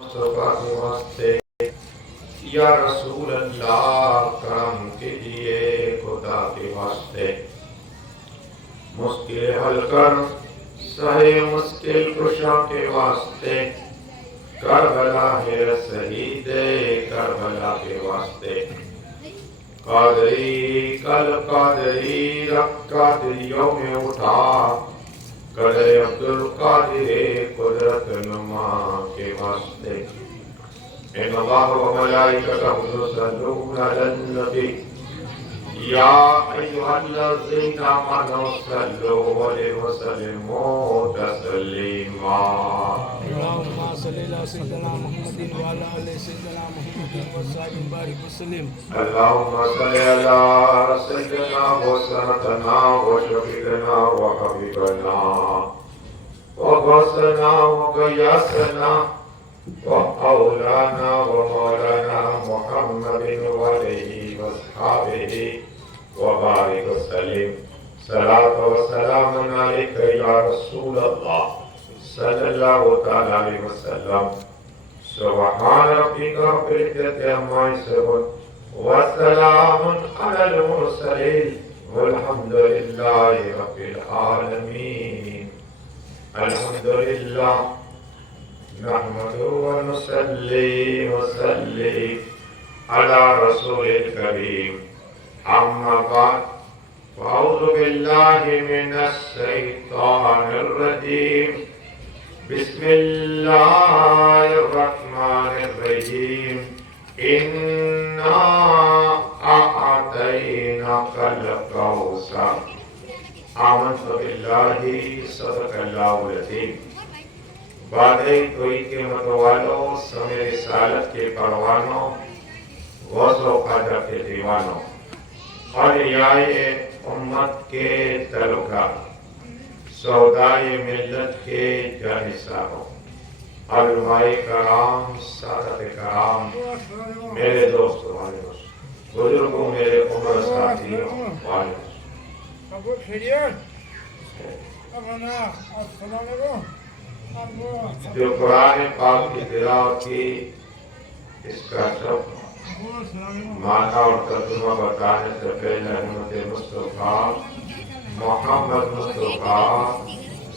مصطفیٰ کے واسطے یا رسول اللہ کرم کیجئے خدا کے واسطے، مشکل حل کر سہے مشکل کشا کے واسطے، کربلا ہے شہید کربلا کے واسطے، قادری کل قادری رب قادریوں میں اٹھا، قدر عبدالقادر قدرت نما کے واسطے، ان اللہ و ملائکتہ یصلون علی النبی یا ایھا الذین آمنوا صلوا علیہ وسلموا تسلیما۔ اللهم صل على سيدنا محمد وعلى آل سيدنا محمد وسلم وبارك وسلم۔ اللهم صل على سيدنا وسندنا وشفيعنا وحبيبنا وغوثنا وغياثنا ومولانا ومولانا محمد وعليه وصحبه وبارك وسلم۔ صلاة وسلام عليك يا رسول الله صلی اللہ تعالی علیہ وسلم۔ سبحان ربک رب العزة عما یصفون وسلام علی المرسلین والحمد للہ رب العالمین۔ الحمد للہ نحمده ونصلي وسلم على رسول الكريم، أما بعد فأعوذ بالله من الشيطان الرجيم، بسم الله الرحمن الرحيم، إنا أعطيناك الكوثر۔ آمنت بالله صدق الله العظيم۔ بادئ کوئی کے متوالوں، سمے رسالت کے پروانوں، غوث و خواجہ کے دیوانوں، اور یائے امت کے طلبگار، سودائے ملت کے جانثاروں، علماء کرام، سادت کرام، میرے دوست والوں، بزرگوں، میرے عمر ساتھیوں والوں، جو قرآن پاک کی تلاوت کی، اس کا سب معنی اور ترجمہ بتانے سے پہلے حضرت مصطفیٰ محمد مصطفیٰ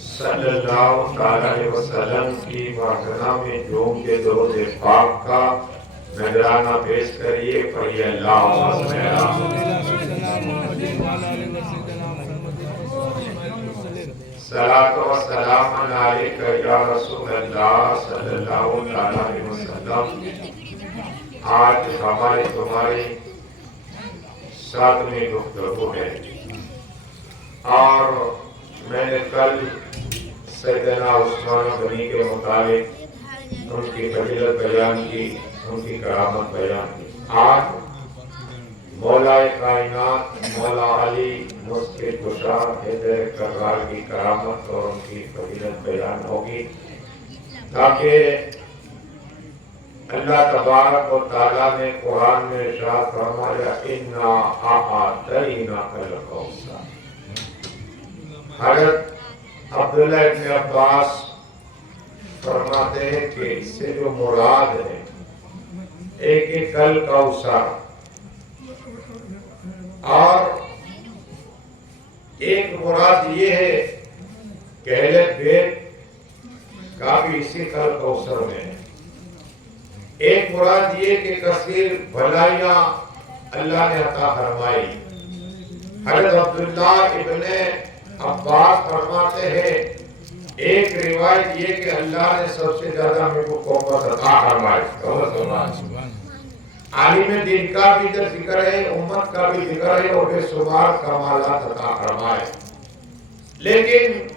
صلی اللہ علیہ وسلم کی مارکنا میں جوم کے درود پاک کا نذرانہ پیش کریے، پڑھیے اللہم صلی صلاۃ و سلام علیک یا رسول اللہ صلی اللہ علیہ وسلم۔ آج ہماری تمہاری ساتویں گفتگو ہے، اور میں نے کل سیدنا عثمان غنی کے متعلق ان کی فضیلت بیان کی، ان کی کرامت بیان کی۔ آج مولا کائنات مولا علی مشکل کشا حیدر کرار کی کرامت اور ان کی فضیلت بیان ہوگی، تاکہ اللہ تبارک و تعالیٰ نے قرآن میں ارشاد فرمایا اِنَّا أَعْطَيْنَاكَ الْكَوْثَرَ۔ حضرت عبداللہ ابن عباس فرماتے ہیں کہ اس سے جو مراد ہے ایک ایک کل کوثر، اور ایک مراد یہ ہے کہ اہل بیت کا بھی اسی کل کوثر میں ہے، ایک مراد یہ کہ کثیر بھلائیاں اللہ نے عطا فرمائی۔ حضرت عبداللہ ابن عباس فرماتے ہیں ایک روایت یہ کہ اللہ نے سب سے زیادہ میرے کو قوت عطا فرمائی۔ عالم دین کا بھی ذکر ہے، امت کا بھی ذکر ہے، اور بے شمار کمالات عطا فرمائے، لیکن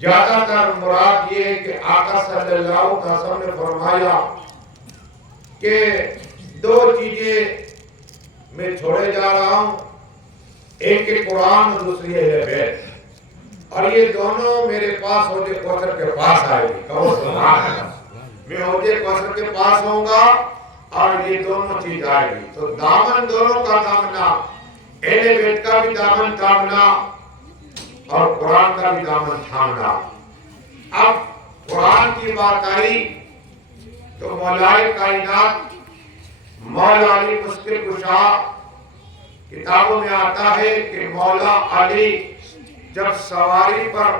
زیادہ تر مراد یہ ہے کہ آقا صلی اللہ علیہ وسلم نے فرمایا کہ دو چیزیں میں چھوڑے جا رہا ہوں، ایک قرآن اور دوسری اہل بیت، اور یہ دونوں میرے پاس حوض کوثر کے پاس آئے گی۔ کہو سبحان اللہ۔ میں حوض کوثر کے پاس ہوں گا اور یہ دونوں چیز آئے گی، تو دامن دونوں کا تھامنا، اہل بیت کا بھی دامن تھامنا اور قرآن کا بھی دامن تھامنا۔ اب قرآن کی بات آئی تو مولائے کائنات مولا علی مشکل کشا کتابوں میں آتا ہے کہ مولا علی جب سواری پر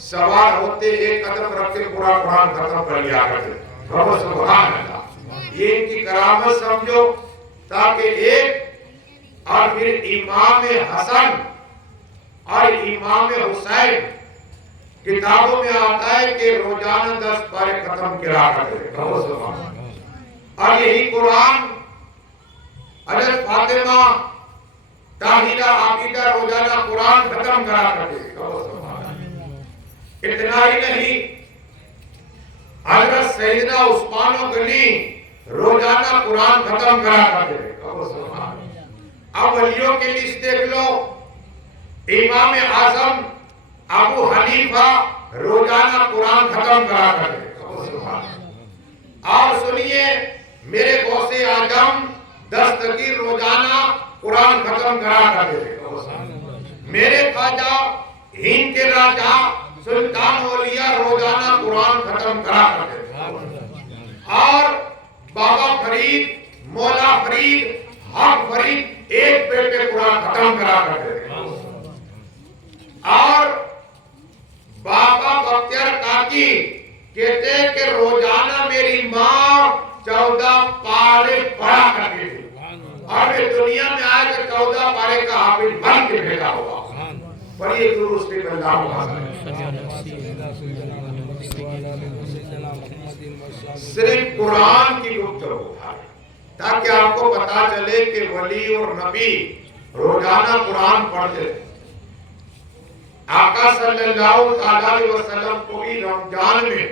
سوار ہوتے ایک قدم رکھ کے پورا قرآن ختم کر لیا کرتے. سبحان اللہ. یہ ان کی کرامت سمجھو. تاکہ ایک اور پھر امام حسن اور امام حسین کتابوں میں آتا ہے کہ روزانہ 10 پارے ختم کرا کرتے. اور یہی قرآن حضرت فاطمہ طاہرہ عابدہ روزانہ قرآن ختم کرا کرتے. اتنا ہی نہیں، حضرت سیدنا عثمان غنی روزانہ قرآن ختم کرا کرتے. اب ولیوں کی لسٹ دیکھ لو. امام اعظم ابو حنیفہ روزانہ قرآن ختم کرا کرتے. اور سنیے میرے غوث اعظم دستگیر روزانہ قرآن ختم کرا کرتے. میرے خواجہ ہند کے راجہ سلطان اولیاء روزانہ قرآن ختم کرا کرتے. اور بابا فرید، مولا فرید، حق فرید ایک بیٹے قرآن ختم کرا کرتے. اور بابا بختیار کاکی کہتے ہیں کہ روزانہ میری ماں 14 پارے پڑھا کرتی تھی. اور یہ دنیا میں آئے کہ 14 پارے کا حافظ بن کے بھیجا ہوگا. پڑھیے درود پہ اللہ. صرف قرآن کی گفتگو تاکہ آپ کو پتا چلے کہ ولی اور نبی روزانہ قرآن پڑھتے تھے. آقا صلی اللہ علیہ وسلم کو بھی رمضان میں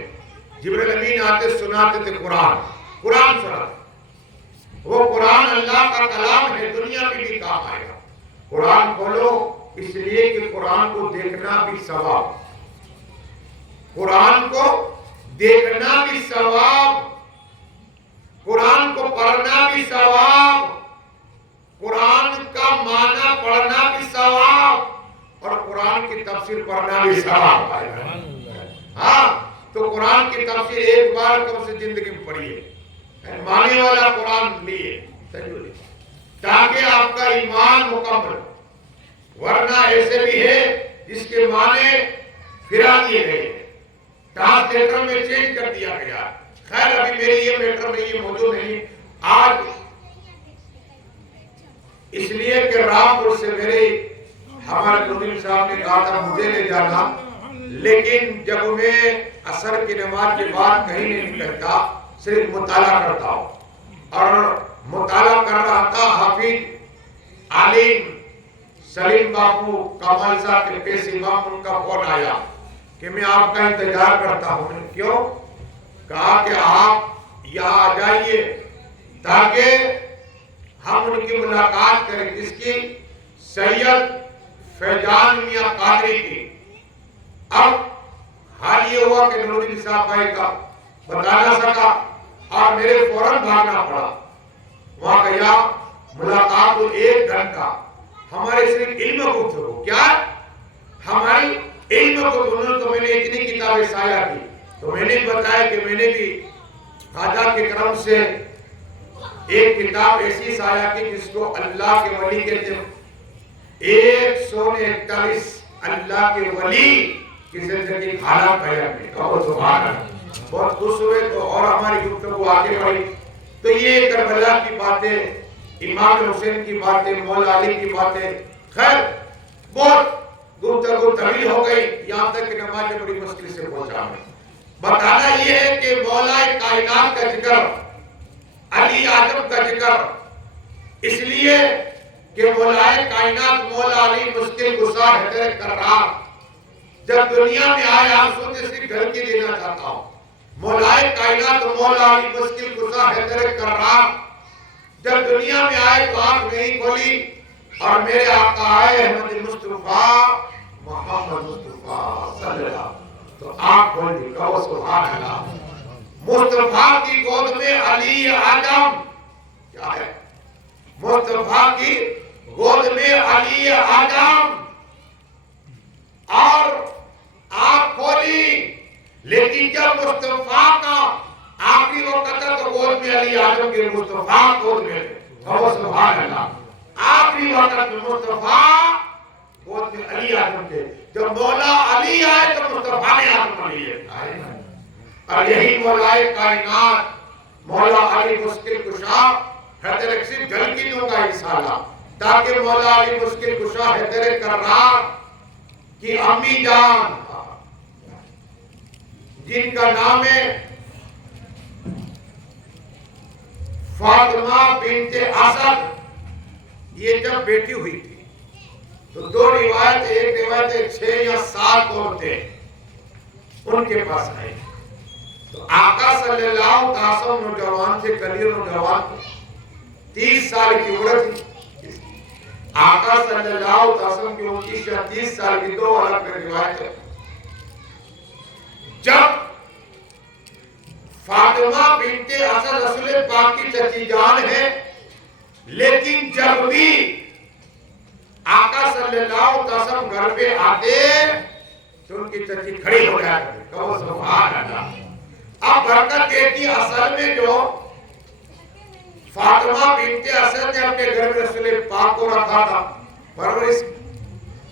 جبرائیل امین آتے سناتے تھے قرآن سناتے. وہ قرآن اللہ کا کلام ہے، دنیا میں بھی کام آئے گا. قرآن کھولو اس لیے کہ قرآن کو دیکھنا بھی ثواب، قرآن کو دیکھنا بھی ثواب، قرآن کو پڑھنا بھی ثواب، قرآن کا معنی پڑھنا بھی ثواب، اور قرآن کی تفسیر پڑھنا بھی ثواب. ہاں تو قرآن کی تفسیر ایک بار کم سے زندگی میں پڑھیے، معنی والا قرآن لیے تاکہ آپ کا ایمان مکمل. ورنہ ایسے بھی ہے جس کے معنی پھرا دیے گئے، ٹرانسلیٹر میں چینج کر دیا گیا. خیر ابھی میری یہ میٹر میں یہ موجود نہیں آج، اس لیے کہ رامپور سے میرے ہمارے نوردین صاحب نے کہا تھا مجھے لے جانا، لیکن جب میں عصر کی نماز کے بعد کہیں نہیں نکلتا، صرف مطالعہ کرتا ہوں. اور مطالعہ کر رہا تھا حافظ عالم سلیم باپو کمال صاحب کے پیش امام، ان کا فون آیا کہ میں آپ کا انتظار کرتا ہوں. کیوں؟ کہا کہ آپ یہاں آ جائیے تاکہ ہم ان کی ملاقات کریں. جس کی؟ سید فیضان میاں قادری کی. اب حال یہ ہوا کہ نوردین صاحب بھائی کا بتا نہ سکا اور میرے فوراً بھاگنا پڑا. وہاں گیا، ملاقات کو 1 گھنٹہ. ہمارے صرف علم گفتگو، کیا ہماری علم گفتگو. تو میں نے اتنی کتابیں سایہ کی تو میں نے بتایا کہ میں نے بھی خواجہ کے کرم سے ایک کتاب ایسی سایہ کی جس کو اللہ کے ولی کہتے ہیں. 141 اللہ کے ولی کی زندگی حالات بیان میں. کہو سبحان اللہ. بہت خوش ہوئے تو اور ہماری گفتگو آگے بڑھی. تو یہ کربلا کی باتیں، امام حسین کی باتیں، مولا علی کی باتیں، خیر بہت گفتگو طویل ہو گئی، یہاں تک کہ نماز بڑی مشکل سے پہنچا میں. بتانا یہ ہے کہ مولا کائنات کا ذکر، علی اعظم کا ذکر اس لیے کہ مولا کائنات مولا علی مشکل گزار حیدر کرار جب دنیا میں آئے، آپ سوچے صرف گھر کی دینا چاہتا ہوں. مولا کائنات مولا علی مشکل گزار حیدر کرار جب دنیا میں آئے تو آنکھ نہیں کھولی اور میرے آقا آئے احمد مصطفیٰ محمد مصطفیٰ صلی اللہ علیہ وسلم تو آنکھ کھول دی. کہو سبحان اللہ. مصطفیٰ کی گود میں علی اعظم، کیا ہے؟ مصطفیٰ کی گود میں علی اعظم، اور آنکھ کھولی. لیکن جب مصطفیٰ کا آخری وقت تک تو گود میں علی اعظم کے مصطفیٰ گود میں تھے. سبحان اللہ. آخری وقت میں مصطفیٰ گود میں علی اعظم تھے. جب مولا علی آئے تو مصطفیٰ نے اعظم علی آئے. اور یہی مولائے کائنات مولا علی مشکل کشا حیدر اکثر جھلکی دوں گا انشاءاللہ، تاکہ مولا علی مشکل کشا حیدر کرار کی امی جان جن کا نام ہے فاطمہ بنت اسد، یہ جب بیٹی ہوئی تھی تو دو روایت، ایک روایت 6 یا 7 عورتیں ان کے پاس آئی. تو آقا صلی اللہ علیہ وسلم نوجوان سے کلیر نوجوان تھے، 30 سال کی عمر تھی. آقا صلی اللہ علیہ وسلم کی 29 یا 30 سال کی دو الگ روایت ہے. جب فاطمہ بنت اسد رسول پاک کی چچی جان ہے، لیکن جب بھی آقا صلی اللہ علیہ وسلم گھر پہ آتے تو ان کی چچی کھڑی ہو جایا کرتی. کہو سبحان اللہ. اب برکت دیتی اصل میں جو فاطمہ بنت اسد نے اپنے گھر میں رسول پاک کو رکھا تھا پرورش،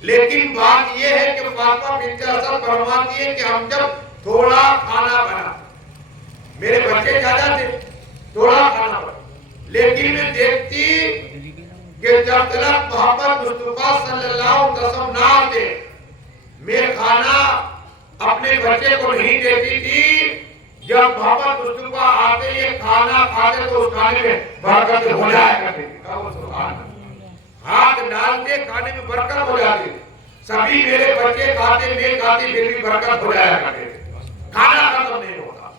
لیکن بات یہ ہے کہ فاطمہ بنت اسد فرماتی ہے کہ ہم جب تھوڑا کھانا بنا، میرے بچے زیادہ تھے، تھوڑا کھانا بنا، لیکن میں دیکھتی کہ جب تک محمد مصطفیٰ صلی اللہ علیہ وسلم نہ آتے میں کھانا اپنے بچے کو نہیں دیتی تھی. جب محمد مصطفیٰ آتے یہ کھانا کھاتے تو اس کھانے میں برکت ہو جایا کرتی تھی. کہو سبحان اللہ. ہاتھ ڈالتے کھانے میں برکت ہو جاتی تھی. سبھی میرے بچے کھاتے میں کھاتی پھر بھی برکت ہو جایا کرتے تھے، کھانا ختم نہیں ہوتا.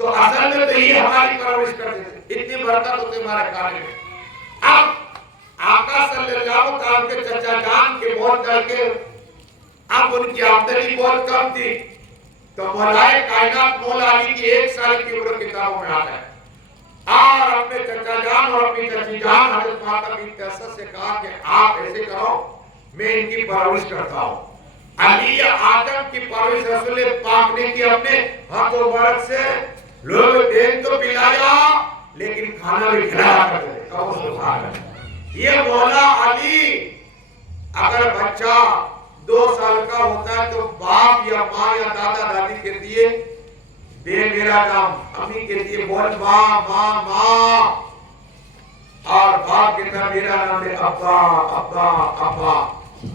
تو اصل میں تو یہ ہماری پرورش کرتے تھے، اتنی برکت ہوتی ہمارے کھانے میں. اب آقا صلی اللہ علیہ وسلم کے چچا جان کے موت کر کے اب ان کی آمدنی بہت کم تھی، تو مولائے کائنات مولا علی کی 1 سال کی عمر کتابوں میں آتا ہے، اور اپنے چچا جان اور اپنی چچی جان حضرت فاطمہ بنت اسد سے کہا کہ آپ ایسے کرو، میں ان کی پرورش کرتا ہوں. علی اعظم کی پرورش رسول پاک نے کی اپنے ہاتھ مبارک سے. لوگ دین تو پلایا لیکن کھانا بھی کھلایا کرتے تھے. کہو سبحان اللہ. یہ مولا علی اگر بچہ 2 سال کا ہوتا ہے تو باپ یا ماں یا دادا دادی کہتی ہے بے میرا نام، امی کہتی ہے بول ماں ماں ماں، اور باپ کہتا میرا نام ہے ابا ابا ابا.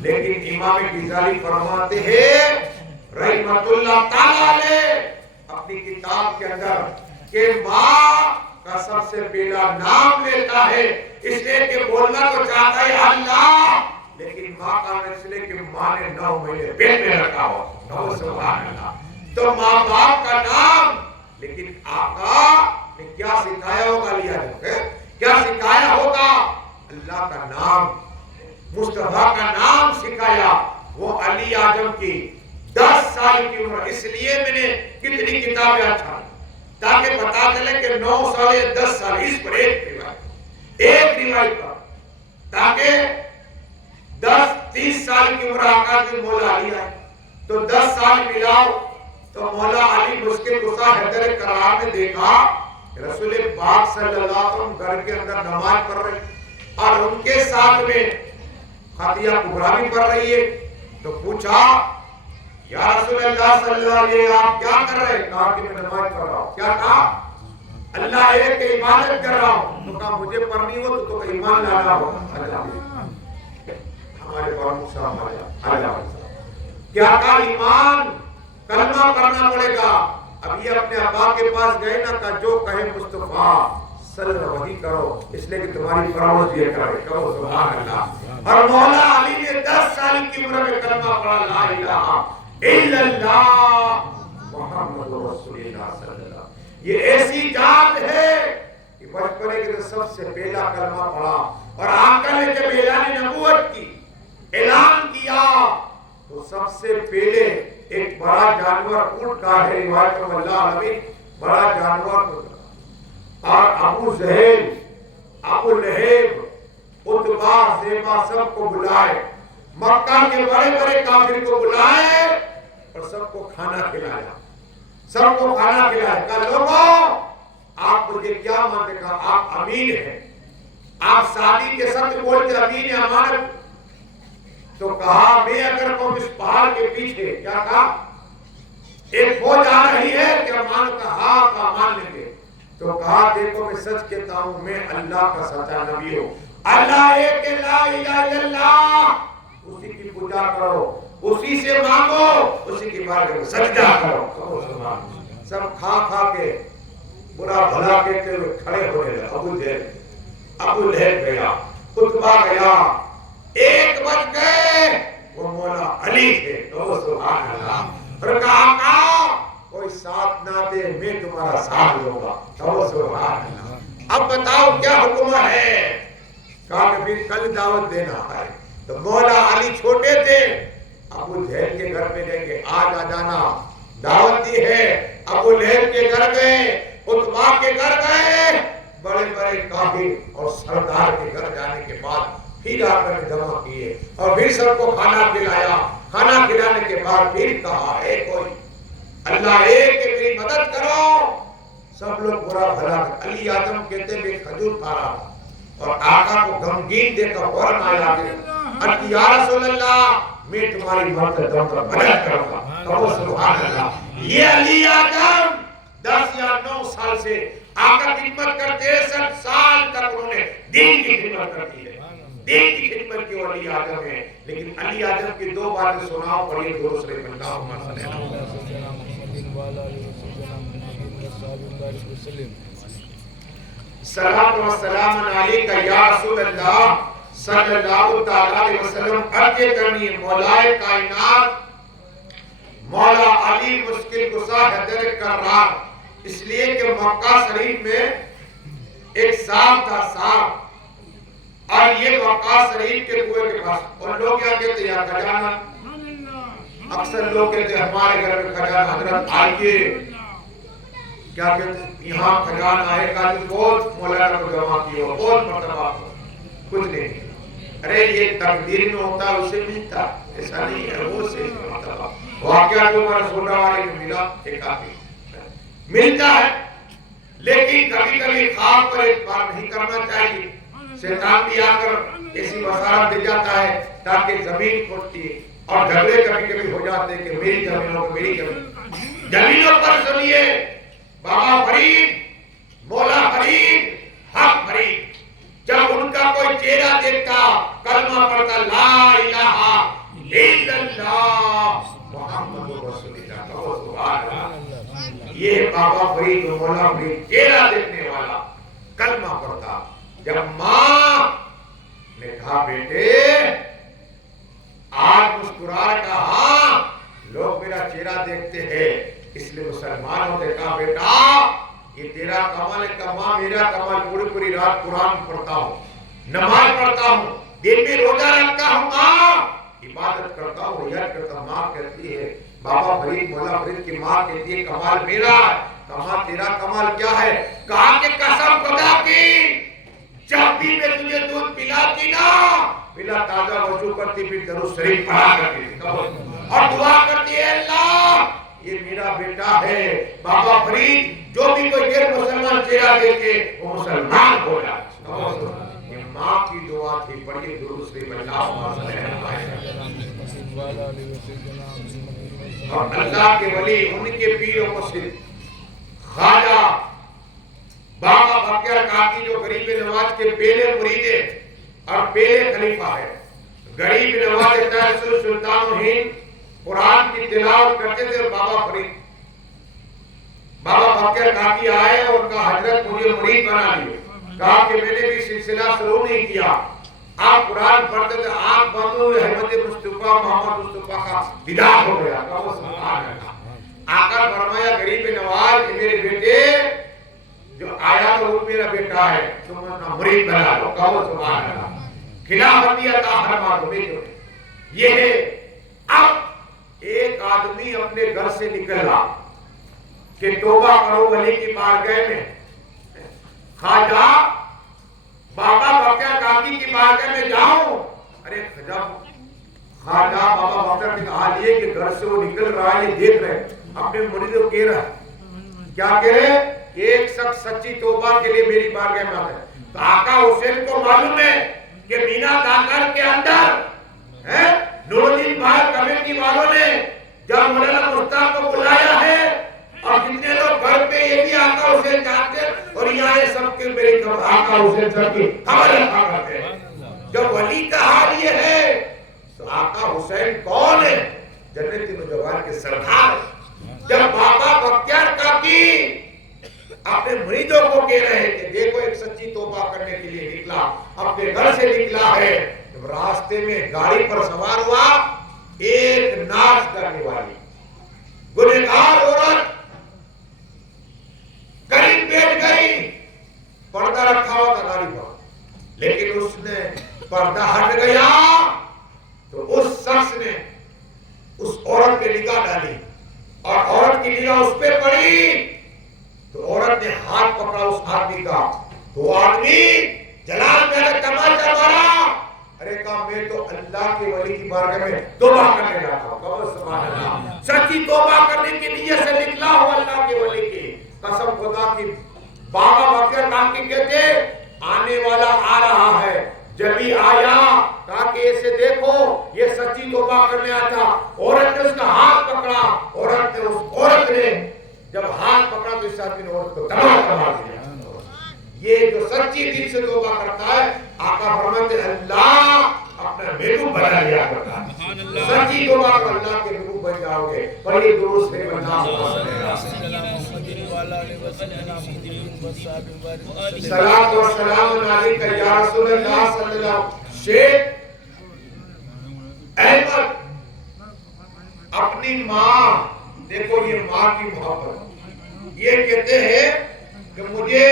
لیکن امام غزالی فرماتے ہیں رحمت اللہ تعالی علیہ اپنی کتاب کے اندر کہ ماں کا سب سے پہلا نام لیتا ہے، اس لیے کہ بولنا تو چاہتا ہے اللہ، لیکن ماں کا اس لیے کہ ماں نے 9 مہینے پیٹ میں رکھا ہو. کہو سبحان اللہ. تو ماں باپ کا نام، لیکن آقا نے کیا سکھایا ہوگا لیا جو کیا سکھایا ہوگا؟ اللہ کا نام، مصطفیٰ کا نام سکھایا. وہ علی اعظم کی 10 سال کی عمر، اس لیے میں نے کتنی کتابیں اچھا تاکہ پتا چلے کہ 9 سال یا 10 سال اس پر ایک روایت پر، تاکہ 30 سال کی عمر آقا کی مولا علی آئے تو 10 سال ملاؤ. تو مولا علی مشکل کشا حیدر کرار نے دیکھا رسول پاک صلی اللہ علیہ وسلم گھر کے اندر نماز پڑھ رہی اور ان کے ساتھ میں خطیہ کبریٰ بھی پڑھ رہی ہے. تو پوچھا یا رسول اللہ صلی اللہ علیہ وسلم آپ کیا کر رہے ہیں؟ کہا کہ میں نماز پڑھ رہا ہوں. کیا کہا؟ اللہ ایک کی عبادت کر رہا ہوں. تو کہا مجھے پڑھنی ہو تو ایمان لانا ہوگا. ہمارے فاروق صاحب آیا کیا کہا؟ ایمان کلمہ پڑھنا پڑے گا. اب یہ اپنے ابا کے پاس گئے نا، کہا جو کہے مصطفیٰ صلی اللہ وہی کرو، اس لیے کہ تمہاری پرورش یہ کرے. کہو سبحان اللہ. اور مولا علی نے 10 سال کی عمر میں کلمہ پڑھا لا الہ الا اللہ محمد رسول اللہ صلی اللہ علیہ وسلم. یہ ایسی ذات ہے کہ بچپنے کے سب سے پہلا کلمہ پڑھا. اور آقا نے جب اعلان نبوت کی اعلان کیا تو سب سے پہلے ایک بڑا جانور اونٹ کا ہے روایت میں اللہ علیہ بڑا جانور ہوتا، اور ابو جہل ابو لہب عتبہ شیبہ سب کو بلائے، مکہ کے بڑے بڑے کافر کو بلائے اور سب کو کھانا کھلایا. سب کو کھانا کھلایا. کہا لوگوں آپ مجھے کیا مانتے؟ کہا آپ امین ہیں, آپ شادی کے ساتھ بولتے امین ہے امانت. تو کہا میں اگر کو اس پہاڑ کے پیچھے, کیا کہا, ایک فوج آ رہی ہے کہ امانت کا ہاتھ مان لیں گے. تو کہا دیکھو میں سچ کہتا ہوں, میں اللہ کا سچا نبی ہوں. اللہ ایک لا الہ الا اللہ, اسی کی پوجا کرو, اسی سے مانگو, اسی کی بارگاہ میں سجدہ کرو. سب کھا کے برا بھلا کہتے ہوئے کھڑے ہونے لگے. ابو لہب گیا, عتبہ گیا, 1 بج گئے. وہ مولا علی تھے. تو سبحان اللہ. اور کہا آقا کوئی ساتھ نہ دے میں تمہارا ساتھ دوں گا. تو سبحان اللہ. اب بتاؤ کیا حکم ہے؟ کہا کہ پھر کل دعوت دینا ہے. تو مولا علی چھوٹے تھے, ابو جہل کے گھر پہ گئے کہ آج آ جانا, دعوت دی ہے. ابو لہب کے گھر گئے, عتبہ کے گھر گئے, بڑے بڑے کاہن اور سردار کے گھر جانے کے بعد پھر آ کر جمع کیے اور پھر سب کو کھانا کھلایا. کھانا کھلانے کے بعد پھر کہا اے کوئی اللہ ایک ہے, میری مدد کرو. سب لوگ برا بھلا. علی اعظم کہتے میں کھجور کھا رہا تھا اور آقا کو غمگین دیکھ کر فوراً آیا کہ یا رسول اللہ میں تمہاری مدد کروں گا. تو سبحان اللہ. یہ علی اعظم 10 یا 9 سال سے آقا کی خدمت کرتے, 60 سال تک انہوں نے دین کی خدمت کرتی ہے. دین کی خدمت کی علی اعظم ہے. لیکن علی اعظم کی 2 باتیں سناؤ, پڑھیے درود شریف میں. اللہم صلی صلاۃ و سلام علیک یا رسول اللہ صلی اللہ تعالی علیہ وسلم. عرض کرنی ہے مولائے کائنات مولا علی مشکل کشا حیدر کرار, اس لیے کہ مکہ شریف میں ایک سانپ تھا, سانپ, اور یہ مکہ شریف کے کنویں کے پاس. اور لوگ کیا کہتے ہیں یہاں خزانہ, اکثر لوگ کہتے ہیں ہمارے گھر میں خزانہ, حضرت آئیے, کیا کہتے ہیں یہاں خزانہ ہے. کہا بہت مولانا کو جمع کیے, بہت مرتبہ کچھ نہیں. ارے یہ تقدیر میں ہوتا اسے ملتا, ایسا نہیں ہے. وہ سے مرتبہ واقعہ جو ہمارا سونا والے کو ملا ایک کافی ملتا ہے, لیکن کبھی کبھی خواب پر اعتبار نہیں کرنا چاہیے. شیطان بھی آ کر ایسی بصارت دے جاتا ہے تاکہ زمین کھوٹتی ہے, اور جھگڑے کبھی کبھی ہو جاتے ہیں کہ میری زمینوں کو میری زمینوں پر سنیے. بابا فرید, مولا فرید, حق فرید, جب ان کا کوئی چہرہ دیکھتا کلمہ پڑھتا لا الہ الا اللہ محمد رسول اللہ. یہ بابا فرید و مولا فرید چہرہ دیکھنے والا کلمہ پڑھتا. جب ماں نے کہا بیٹے آج مسکرا کہا لوگ میرا چہرہ دیکھتے ہیں اس لیے مسلمان ہوتے. کہا بیٹا یہ تیرا کمال ہے. کہ ماں میرا کمال پوری رات قرآن پڑھتا ہوں, نماز پڑھتا ہوں, دن میں روزہ رکھتا ہوں, ماں عبادت کرتا ہوں, ریاض کرتا ہوں. ماں کہتی ہے بابا فرید مولا فرید کی ماں کہتی ہے کمال میرا. کہا تیرا کمال کیا ہے؟ کہا کہ قسم خدا کی جب بھی میں تجھے دودھ پلاتی نا, پلا تازہ وضو کرتی, پھر درود شریف پڑھا کرتی اور دعا کرتی ہے اللہ یہ میرا بیٹا ہے بابا فرید, جو بھی کوئی غیر مسلمان چہرہ دیکھے وہ مسلمان ہو جائے. یہ ماں کی دعا تھی. پڑھیے درود شریف. اللہم صلی اللہ علیہ وسلم. اور اللہ کے ولی ان کے پیر و مرشد خواجہ بابا بختیار کاکی جو غریب نواز کے پہلے مرید اور پہلے خلیفہ ہے. غریب نواز تحصیل سلطان ہند قرآن کی تلاوت کرتے تھے. بابا فرید بابا بختیار کاکی آئے اور کہا حضرت مجھے مرید بنا لیے. کہا کہ میں نے بھی سلسلہ شروع نہیں کیا, آپ قرآن پڑھتے تھے, آنکھ بند ہوئے, احمد مصطفیٰ محمد مصطفیٰ کا دیدار ہو گیا. کہا سبحان اللہ. آ کر فرمایا غریب نواز میرے بیٹے جو آیا تو وہ میرا بیٹا ہے, تم اپنا مرید بنا لو. کہو سبحان اللہ. خلافت عطا فرما دو. یہ ہے. اب ایک آدمی اپنے گھر سے نکلا کہ توبہ کرو ولی کی بارگاہ میں. خواجہ بابا بختیار کاکی کی بارگاہ میں جاؤں. ارے جب خواجہ بابا بختیار نے کہا لیے کہ گھر سے وہ نکل رہا ہے, یہ دیکھ رہے اپنے مرید کو کہہ رہا ہے کیا کہہ رہے کہ ایک شخص سچی توبہ کے لیے میری بارگاہ میں آتا ہے. تو آقا حسین کو معلوم ہے کہ مینا داغر کے اندر نور الدین بھائی کمیٹی والوں نے جب مولانا مشتاق کو بلایا ہے اور کتنے لوگ گھر پہ یہ بھی آقا حسین جانتے اور یہاں یہ سب کے میرے آقا حسین سب کی خبر رکھا کرتے ہیں. جب ولی کا حال یہ ہے تو آقا حسین کون ہے؟ جنتی نوجوان کے سردار. جب بابا بختیار کاکی اپنے مریدوں کو کہہ رہے ہیں کہ دیکھو ایک سچی توبہ کرنے کے لیے نکلا، اپنے گھر سے نکلا ہے، جب راستے میں گاڑی پر سوار ہوا ایک ناچ کرنے والی گنہگار عورت قریب بیٹھ گئی. پردہ رکھا ہوا تھا گاڑی پر، لیکن اس نے پردہ ہٹ گیا تو اس شخص نے اس عورت پہ نگاہ ڈالی اور عورت کی نگاہ اس پہ پڑی تو عورت نے ہاتھ پکڑا اس آدمی کا. تو آدمی جلال میں تماچا مارا. ارے کہا میں تو اللہ کے ولی کی بارگاہ میں توبہ کرنے جاتا ہوں. سبحان اللہ. سچی توبہ کرنے کی نیت سے نکلا ہوں اللہ کے ولی کی قسم خدا کی. بابا بختیار کاکی کہتے آنے والا آ رہا ہے. جب ہی آیا کہا کہ اسے دیکھو یہ سچی توبہ کرنے آتا. عورت نے اس کا ہاتھ پکڑا. عورت نے جب ہاتھ پکڑا تو اس آدمی نے عورت کو تمام مار دیا. یہ جو سچی دل سے توبہ کرتا ہے آقا فرماتے اللہ اپنا محبوب بنا لیا کرتا ہے. سچی توبہ کر اللہ کے محبوب بن جاؤ گے. پر یہ درست ہے بندہ صلاۃ و سلام علیک یا رسول اللہ صلی اللہ علیہ وسلم. شیخ احمد اپنی ماں، دیکھو یہ ماں کی محبت، یہ کہتے ہیں کہ مجھے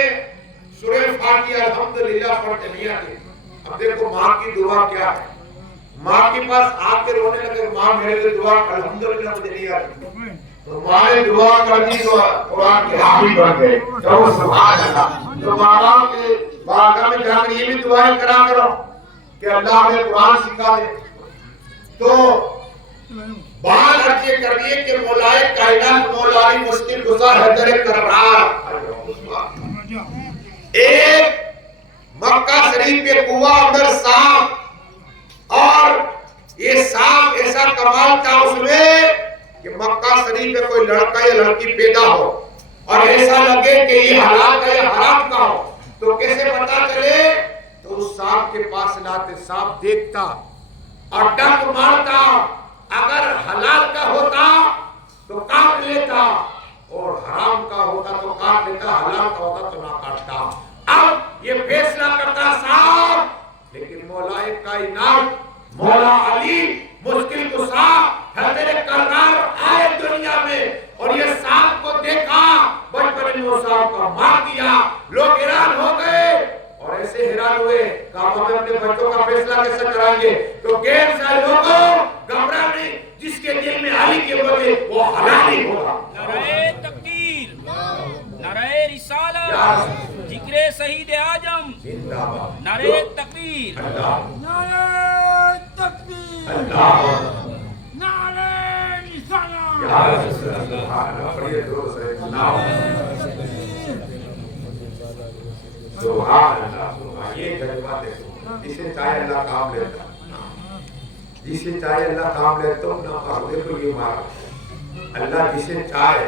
سورہ فاتحہ الحمدللہ پڑھتے نہیں آتی. اب دیکھو ماں کی دعا کیا ہے. ماں کے پاس آ کے رونے لگے ماں میرے لیے دعا الحمدللہ مجھے نہیں آتی. تو ماں نے دعا کر دی تو قرآن کے حافظ بن گئے. تو سبحان اللہ. تو ماں کے بارگاہ میں جا کر یہ بھی دعائیں کرا کرو کہ اللہ ہمیں قرآن سکھا دے. تو بات اچھے کر دیے کہ مولائے کائنات مولا علی مشکل گزار حیدر کرار ایک مکہ شریف پہ کنواں اندر سانپ، اور یہ سانپ ایسا کمال تھا اس میں کہ مکہ شریف میں کوئی لڑکا یا لڑکی پیدا ہو اور ایسا لگے کہ یہ حلال کا یا حرام کا ہو تو کیسے پتا چلے؟ تو اس سانپ کے پاس لاتے، سانپ دیکھتا اور ڈنک مارتا. اگر حلال کا ہوتا تو کاٹ لیتا اور حرام کا ہوتا تو کاٹ لیتا، حلال کا ہوتا تو نہ کاٹتا. اب یہ فیصلہ کرتا صاحب، لیکن مولا کائنات مولا علی مشکل کشا حیدر کرار آئے دنیا میں اور یہ صاحب کو دیکھا، بچپن میں صاحب کا مار دیا. لوگ حیران ہو گئے اور ایسے حیران ہوئے کہ ہم اپنے بچوں کا فیصلہ کیسے کرائیں گے. تو غیر سارے لوگوں گھبرا نہیں، جس کے دل میں علی کے وجہ وہ حلال ہی ہوگا. نعرہ تکبیر، نعرہ رسالت، ذکر شہید اعظم، نعرہ تکبیر، نعرہ تکبیر، نعرہ رسالت. سبحان اللہ. یہ جذبات ہے جسے چاہے اللہ کام لیتا، جسے چاہے اللہ کام لیتا ہوں نہ کام. دیکھو یہ مار اللہ جسے چاہے.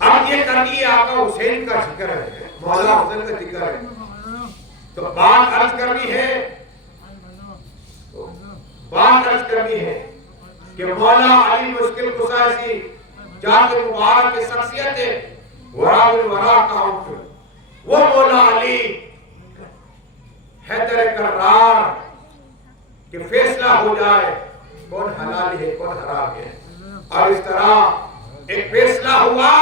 اب یہ کرنی آقا حسین کا ذکر ہے، مولا حسین کا ذکر ہے. تو بات عرض کرنی ہے کہ مولا علی مشکل کشا ایسی ذات مبارک کی شخصیت ہے. ورا الورا کا حکم وہ مولا علی حیدر کرار کہ فیصلہ ہو جائے کون حلال ہے کون حرام ہے. اور اس طرح ایک فیصلہ ہوا.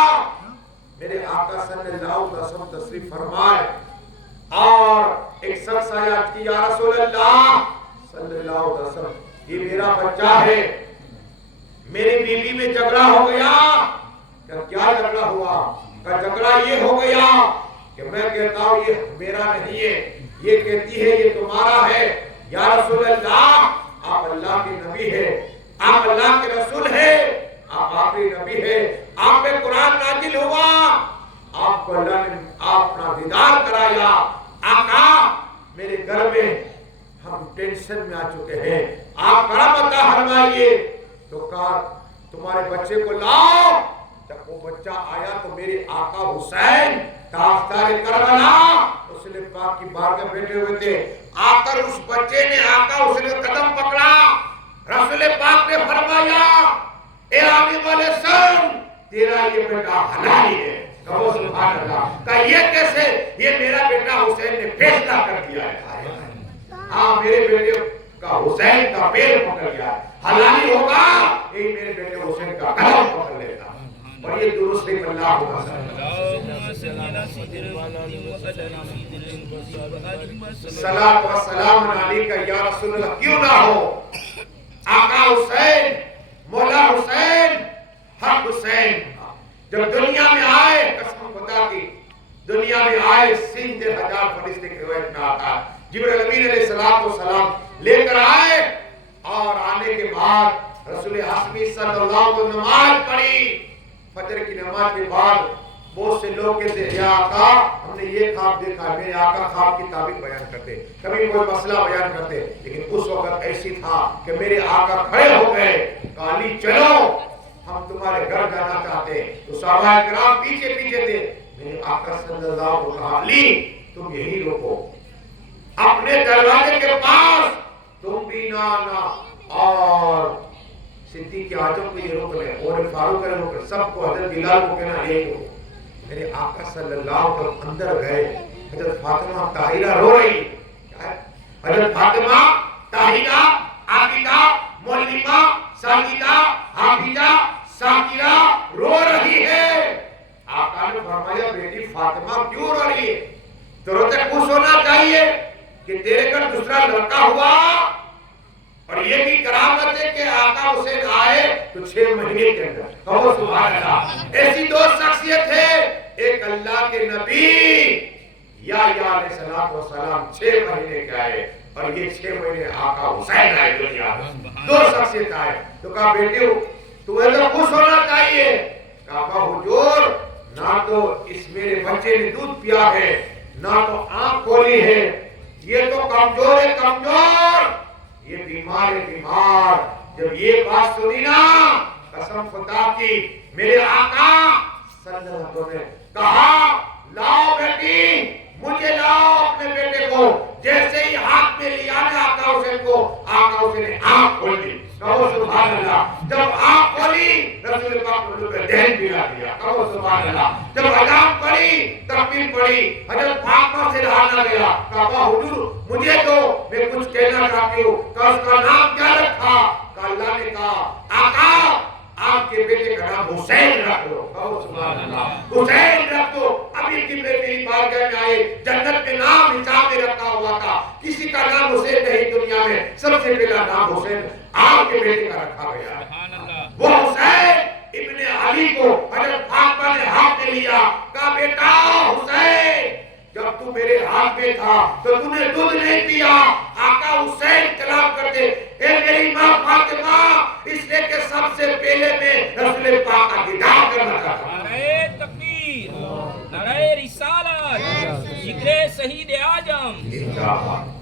میرے آقا صلی اللہ علیہ وسلم تشریف فرمائے اور ایک شخص آیا کہ یا رسول اللہ صلی اللہ علیہ وسلم یہ میرا بچہ ہے، میری بیوی میں جھگڑا ہو گیا. کیا جھگڑا ہوا؟ کہ جھگڑا یہ ہو گیا کہ میں کہتا ہوں یہ میرا نہیں ہے، یہ کہتی ہے یہ تمہارا ہے. یا رسول اللہ آپ اللہ کے نبی ہے، آپ اللہ کے رسول ہے، آپ آخری نبی ہے، آپ پہ قرآن نازل ہوا، آپ کو اللہ نے اپنا دیدار کرایا۔ آقا میرے گھر میں ہم ٹینشن میں آ چکے ہیں، آپ کرم عطا فرمائیے۔ تو کہا تمہارے بچے کو لاؤ۔ جب وہ بچہ آیا تو میرے آقا حسین تاجدار کربلا رسول پاک کی بارگاہ بیٹھے ہوئے تھے۔ آ کر اس بچے نے آقا حسین کا قدم پکڑا، رسول پاک نے فرمایا اے عالم علیہ السلام تیرا یہ بیٹا حلالی ہے۔ کہو سبحان اللہ۔ کہا یہ کیسے؟ یہ میرا بیٹا حسین نے فیصلہ کر دیا ہے۔ ہاں میرے بیٹے کا حسین کا پیر پکڑ لیا، حلالی ہوگا یہ میرے بیٹے حسین کا قدم پکڑ لیتا۔ اور یہ درست ہے اللہ ہوگا۔ صلاۃ و سلام علیکہ یا رسول اللہ کیوں نہ ہو؟ آقا حسین، مولا حسین، حق حسین جب دنیا میں آئے، قسم خدا کی دنیا میں آئے، سینتے ہزار فرشتے کی روایت میں آتا ہے جبرائیل امین علیہ السلام لے کر آئے، اور آنے کے بعد رسول حاشمی صلی اللہ علیہ وسلم نماز پڑھی۔ فجر کی نماز کے بعد بہت سے لوگ کہتے ہیں یا آقا ہم نے یہ خواب دیکھا ہے، میرے آقا خواب کی تعبیر بیان کرتے، کبھی کوئی مسئلہ بیان کرتے، لیکن اس وقت ایسی تھا کہ میرے آقا کھڑے ہو گئے، کہا علی چلو ہم تمہارے گھر جانا چاہتے ہیں۔ تو صحابہ کرام پیچھے پیچھے تھے، میرے آقا صلی اللہ علیہ وسلم کہا علی تم یہی رکو، اپنے دروازے کے پاس تم بھی نہ آنا، اور صدیق اعظم کو یہ روک لیں، اور فاروق کو روک لیں، سب کو حضرت بلال کو کہنا یہی رکو۔ میرے آقا صلی اللہ علیہ وسلم اندر گئے، حضرت فاطمہ طاہرہ رو رہی، حضرت فاطمہ طاہرہ عابدہ معلمہ ساجدہ حافظہ شاکرہ رو رہی ہے۔ آقا نے فرمایا بیٹی فاطمہ کیوں رو رہی ہے؟ تو تجھے خوش ہونا چاہیے کہ تیرے گھر دوسرا لڑکا ہوا، اور یہ بھی کرامت ہے کہ آقا حسین آئے تو 6 مہینے کے اندر۔ کہو سبحان اللہ۔ ایسی دو شخصیت ہے، ایک اللہ کے نبی یحییٰ علیہ السلام 6 مہینے کے آئے، اور یہ 6 مہینے آقا حسین آئے دنیا میں، دو شخصیت آئے۔ تو کہا بیٹی تمہیں تو خوش ہونا چاہیے۔ کہا حضور نہ تو اس میرے بچے نے دودھ پیا ہے، نہ تو آنکھ کھولی ہے، یہ تو کمزور ہے کمزور، یہ بیمار ہے بیمار۔ جب یہ بات سنی نا قسم خدا کی میرے آقا صلی اللہ علیہ وسلم نے کہا لاؤ بیٹی مجھے لاؤ اپنے بیٹے کو۔ جیسے ہی ہاتھ میں لیا نا آقا حسین کو، آقا حسین نے آنکھ کھول دی۔ کہو سبحان اللہ۔ جب آنکھ کھولی رسول پاک نے دہن پلا دیا۔ کہو سبحان اللہ۔ جب اذان پڑھی تکبیر پڑھی، حضرت فاطمہ سے رہا نہ گیا، کہا حضور مجھے تو میں کچھ کہنا چاہتی ہوں۔ کہ اس کا نام کیا رکھا؟ کہ اللہ نے کہا آقا آپ کے بیٹے کا نام حسین رکھ دو۔ کہو سبحان اللہ۔ حسین رکھ دو۔ ابھی کی میری بارگاہ میں آئے، جنت میں نام حساب میں رکھا ہوا تھا، کسی کا نام حسین نہیں دنیا میں، سب سے پہلا نام حسین آپ کے بیٹے کا رکھا گیا۔ وہ حسین ابن علی کو حضرت فاطمہ نے ہاتھ میں لیا، کہا بیٹا حسین جب تو میرے ہاتھ میں تھا تو تو نے دودھ نہیں پیا۔ آقا حسین کلام کرتے اے میری ماں فاطمہ، اس لیے کہ سب سے پہلے میں رسول پاک کا دیدار کرنا چاہتا ہوں۔ نعرہ تکبیر، نعرہ رسالت، ذکر شہید اعظم۔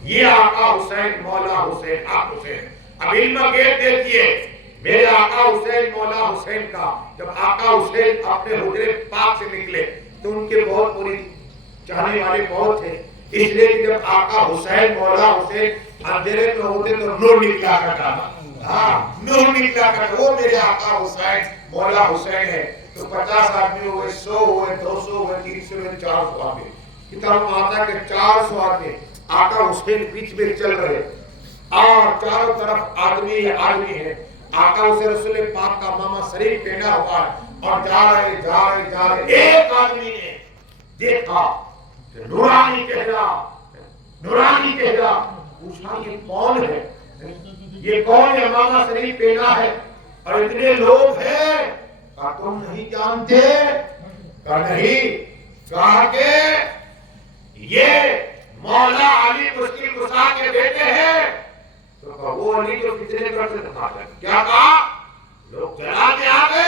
یہ آقا حسین مولا حسین آپ حسین۔ اب علم گیٹ دیکھیے میرے آقا حسین مولا حسین کا، جب آقا حسین اپنے حجرے پاک سے نکلے تو ان کے بہت بری چاہنے والے بہت تھے، اس لیے کہ جب آقا حسین مولا حسین اندھیرے میں ہوتے تو نور نکلا کرتا تھا۔ ہاں نور نکلا کرتا، وہ میرے آقا حسین مولا حسین ہے۔ تو 50 آدمی ہوئے، 100 ہوئے، 200 ہوئے، 300 ہوئے، 400 آدمی، کتاب میں آتا ہے کہ 400 آدمی آقا حسین بیچ میں چل رہے، اور چاروں طرف آدمی ہے۔ آقا حسین رسول پاک کا ماما شریف ٹیڑھا ہوا ہے، اور جا رہے ایک آدمی نے دیکھا کہ نورانی چہرہ، پوچھا یہ کون ہے؟ یہ کون ہے؟ ماما شریف ٹیڑھا ہے اور اتنے لوگ ہیں۔ کہا تم نہیں جانتے؟ کہا نہیں۔ کہا کہ یہ مولا علی مشکل کشا کے بیٹے ہیں۔ تو کہا وہ علی جو کتنے کر سے دکھاتا ہے؟ کیا کہا؟ لوگ جلانے آ گئے۔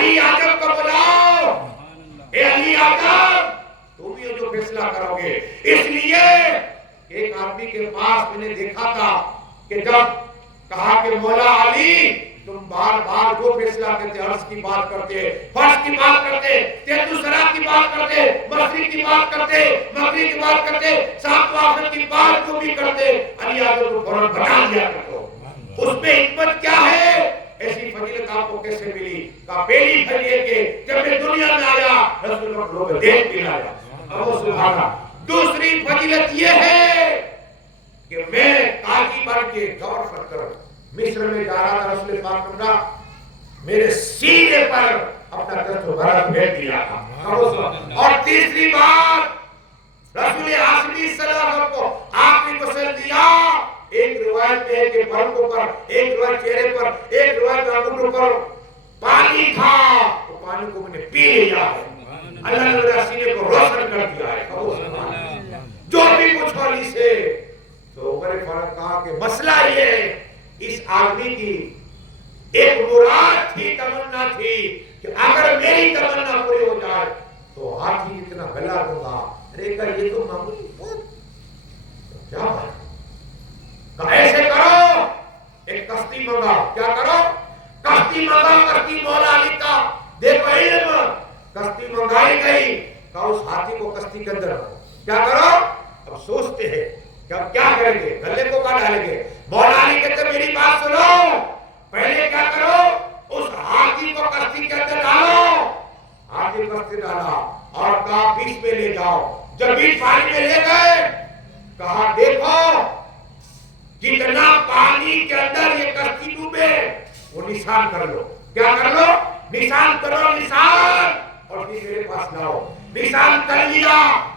علی اعظم کو بلاؤ، اے علی اعظم تم یہ جو فیصلہ کرو گے. اس لیے ایک آدمی کے پاس میں نے دیکھا تھا کہ جب کہا کہ مولا علی تم بار بار جو فیصلہ کرتے، عرض کی بات کرتے، فرض کی بات کرتے، تیتوسرات کی بات کرتے، مشرق کی بات کرتے، مغرب کی بات کرتے، سات واقع کی بات جو بھی کرتے، علی اعظم کو فوراً بتا دیا کرو. اس میں حکمت کیا ہے؟ ایسی فضیلت آپ کو کیسے ملی؟ کہا پہلی فضیلت کہ جب میں دنیا میں آیا رسول اللہ کو دیکھ کے لایا. اب سبحان اللہ. دوسری فضیلت یہ ہے کہ میں قاضی بن کے گورنر کر مصر میں جا رہا تھا، رسول پاک نے میرے سینے پر اپنا دست مبارک پھیر دیا تھا. اور تیسری بات رسول ہاشمی صلی اللہ علیہ وسلم کو آخری غسل دیا. ایک روایت میں ہے کہ پلکوں پر، ایک روایت چہرے پر، ایک روایت انگوٹھوں پر پانی تھا، تو پانی کو میں نے پی لیا ہے. اللہ نے میرے سینے کو روشن کر دیا ہے. جو بھی کچھ علی سے تو عمر فاروق کہا کہ مسئلہ یہ اس آدمی کی ایک مراد تھی، تمنا تھی کہ اگر میری تمنا پوری ہو جائے تو ہاتھی اتنا گلا دوں گا. ارے کہا یہ تو معمولی بات کیا بات. ایسے کرو ایک کشتی منگا. کیا کرو؟ کشتی منگا. کشتی مولا علی کا دیکھو علم. کشتی منگائی گئی. کہا اس ہاتھی کو کشتی کے اندر کیا کرو. اب سوچتے ہیں کہ اب کیا کریں گے، گلے کو کہاں ڈالیں گے. مولا علی کہتے میری بات سنو، پہلے کیا کرو اس ہاتھی کو کشتی کے اندر ڈالو. ہاتھی کشتی ڈالا اور کہا بیچ میں لے جاؤ. جب بیچ پانی میں لے گئے کہا دیکھو جتنا پانی کے اندر یہ کشتی ڈوبے وہ نشان کر لو. کیا کر لو؟ نشان کرو. نشان اور پھر میرے پاس لاؤ. نشان کر لیا.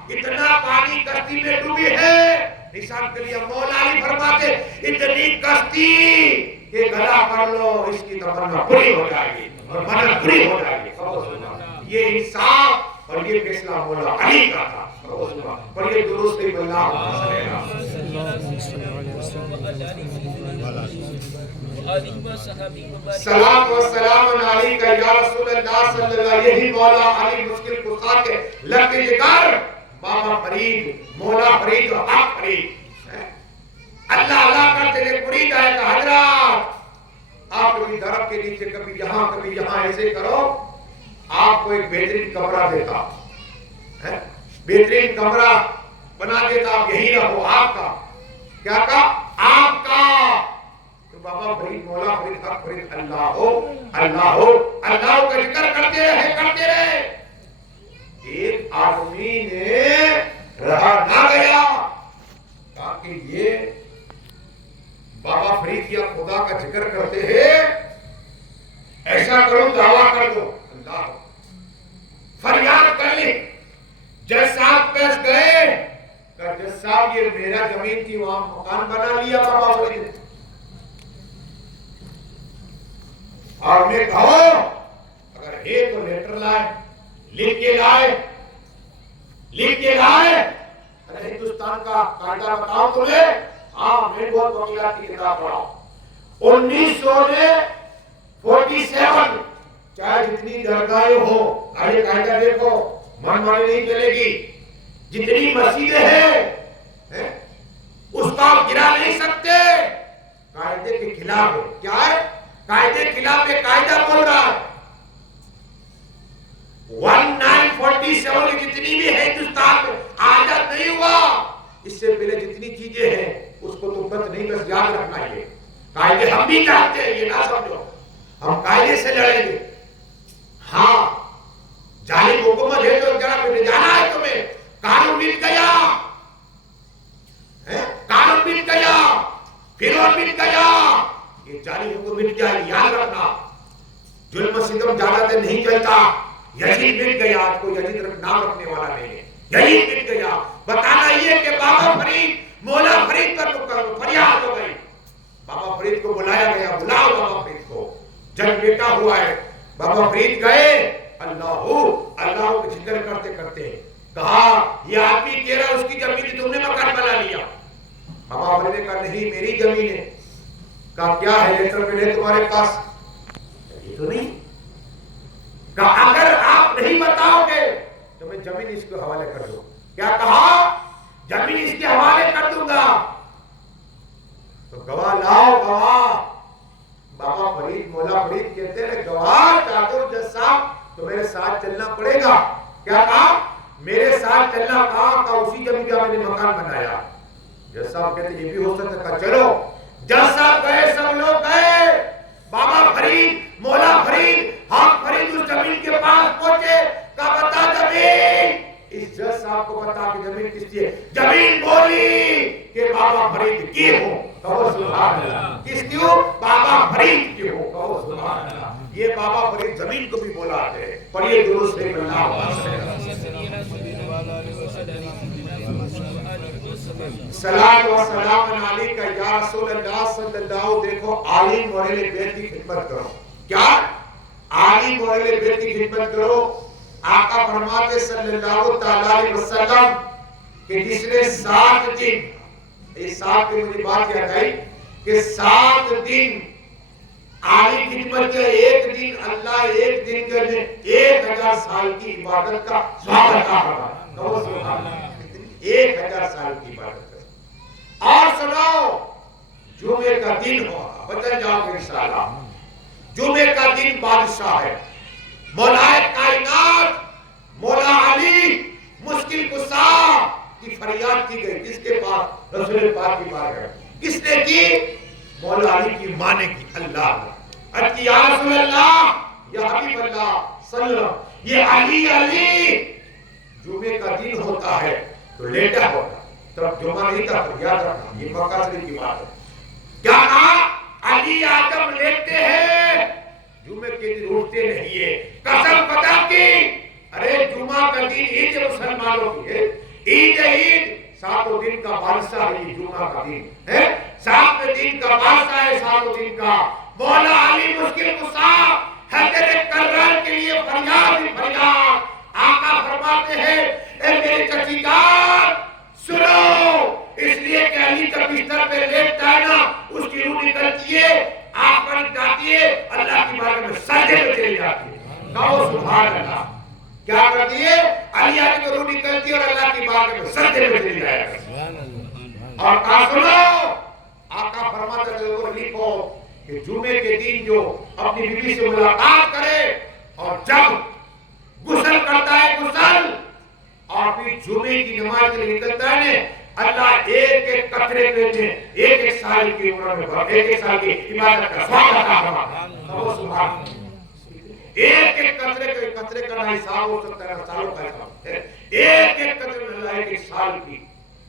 اتنا پانی کشتی میں ڈوبی ہے، نشان کر لیا. مولا علی فرماتے اتنی کشتی کہ گلا کر لو، اس کی تمنا پوری ہو جائے گی اور منت پوری ہو جائے گی. یہ انصاف اور یہ فیصلہ مولا علی کا تھا. اور یہ درست ہے. سلام و سلام علیکہ یا رسول اللہ صلی اللہ علیہ وسلم. یہی مولا علی مشکل کشا کے لفظ ذکر بابا فرید، مولا فرید و حق فرید. اللہ اللہ کرتے تھے فرید آئے کہ حضرات آپ کبھی درخت کے نیچے، کبھی یہاں کبھی یہاں ایسے کرو، آپ کو ایک بہترین کمرہ دیتا، بہترین کمرہ بنا دیتا، آپ یہی رہو. آپ کا کیا کہا؟ آپ کا. تو بابا فرید، مولا فرید، حق فرید اللہ ہو، اللہ ہو، اللہ کا ذکر کرتے رہے. ایک آدمی نے رہا نہ گیا تاکہ یہ بابا فرید یا خدا کا ذکر کرتے ہیں، ایسا کرو دعویٰ کر دو. اللہ فریاد کر لی. جج صاحب پیش گئے کہ جج صاحب یہ میرا زمین تھی، وہاں مکان بنا لیا بابا فرید نے. اور میں کہو اگر ہے تو لیٹر لائے، لکھ کے لائے. ارے ہندوستان کا قاعدہ بتاؤ تمہیں. ہاں میں بہت وکیلات کی کتاب پڑھا. 1947 چاہے جتنی درگاہیں ہو، آئیے قاعدہ دیکھو، من مانی نہیں چلے گی. جتنی مسجدیں ہیں اس کو آپ گرا نہیں سکتے. قاعدے کے خلاف ہے. کیا ہے؟ قاعدے کے خلاف ہے. قاعدہ بول رہا ہے 1947 جتنی بھی ہے ہندوستان میں آزاد نہیں ہوا. اس سے پہلے جتنی چیزیں ہیں اس کو تو بس نہیں، بس یاد رکھنا. یہ قاعدے ہم بھی چاہتے ہیں، یہ نہ سمجھو ہم قاعدے سے لڑیں گے. ہاں ظالم حکومت ہے تو ذرا پھر جانا ہے تمہیں. قانون مٹ گیا، قانون مٹ گیا، فرعون مٹ گیا. یہ ظالم حکومت مٹ جائے، یاد رکھنا. ظلم و ستم زیادہ دیر نہیں چلتا. یزید مٹ گیا، آج کوئی یزید نام رکھنے والا نہیں ہے. یزید مٹ گیا. بتانا یہ کہ بابا فرید، مولا فرید پر فریاد ہو گئی. بابا فرید کو بلایا گیا. بلاؤ بابا فرید کو. جب بیٹا ہوا ہے بابا فرید گئے. اللہ کو ذکر کرتے کرتے کہا یہ آدمی تیرا، اس کی زمین تھی، تم نے مکان بنا لیا. بابا فرید نے کہا نہیں میری زمین ہے. کہا کیا ہے لیٹر پہ لے تمہارے پاس؟ یہ تو نہیں. کہ اگر آپ نہیں بتاؤ گے تو میں زمین اس کو حوالے کر دوں. کیا کہا؟ زمین اس کے حوالے کر دوں گا. تو گواہ لاؤ گواہ. بابا فرید مولا فرید کہتے ہیں گواہ چاہتے ہو جج صاحب تو میرے ساتھ چلنا پڑے گا. کیا کہا؟ میرے ساتھ چلنا. کہا اسی زمین کا میں نے مکان بنایا. جج صاحب کہتے یہ بھی ہو سکتا ہے. چلو جج صاحب گئے, سب لوگ گئے. بابا فرید مولا فرید حق فرید اس زمین کے پاس پہنچے. کہا بتا زمین. اس جج صاحب کو بتا کہ زمین کس کی ہے. زمین بولی کہ بابا فرید کی ہوں. کہو سبحان اللہ. کس کی ہو؟ بابا فرید کی ہو. کہو سبحان اللہ. یہ بابا فرید زمین کو بھی بولا ہے. پڑھیے درود شریف اللہ صلاۃ و سلام علیک یا رسول اللہ صلی اللہ. دیکھو عالم اور اہل بیت کی خدمت کرو. کیا؟ عالم اور اہل بیت کی خدمت کرو. آقا فرماتے صلی اللہ تعالی علیہ وسلم کہ جس نے 7 دن, اس 7 کی مجھے بات یاد آئی کہ 7 دن عالم خدمت کے, ایک دن اللہ ایک دن کے لیے 1000 سال کی عبادت کا ثواب عطا فرماتا. 1000 سال کی عبادت کا. اور سنو جمعے کا دن ہوگا, بدل جاؤ گے انشاءاللہ. جمعے کا دن بادشاہ ہے. مولا کائنات مولا علی مشکل کشا کی فریاد کی گئی. کس کے پاس؟ رسول پاک کی بات ہے. کس نے کی؟ مولا علی کی ماں نے کی. اللہ اتی یا رسول اللہ یا حبیب اللہ صلی اللہ. یہ علی علی جمعے کا دن ہوتا ہے تو لیٹا ہوتا. تب جمعہ نہیں تھا. یاد رکھنا یہ مکہ شریف کی بات ہے. کیا کہا؟ علی آدم لیٹتے ہیں, جمعے کے دن اٹھتے نہیں ہے. قسم خدا کی. ارے جمعہ کا دن عید مسلمانوں کی ہے. عید عید 7 دن کا بادشاہ ہے. جمعہ کا دن ہے 7 دن کا بادشاہ ہے. 7 دن کا مولا علی مشکل کشا حضرت کرار کے لیے فریاد ہی فریاد. آقا فرماتے ہیں اے میرے چچی جان سنو, اس لیے کہ علی کا بستر پہ لیٹتا ہے نا, اس کی روح نکلتی ہے, آنکھ بند جاتی ہے, اللہ کی بارگاہ میں سجدے میں چلی جاتی ہے. کہو سبحان اللہ. کیا کرتی ہے؟ علی کی روح نکلتی ہے اور اللہ کی بارگاہ میں سجدے میں چلی جائے گا. اور کہا سنو, آقا فرماتے ہیں وہ لکھو کہ جمعے کے دن جو اپنی بیوی سے ملاقات کرے اور جب غسل کرتا ہے غسل اور پھر جمعے کی نماز کے لیے نکلتا ہے, اللہ ایک ایک قطرے پہ ایک ایک سال کی عمر میں ایک ایک سال کی عبادت کا ثواب عطا فرماتا ہے. ایک ایک قطرے کا نہ حساب ہو سکتا ہے, سالوں کا حساب ہے. ایک ایک قطرے میں اللہ ایک ایک سال کی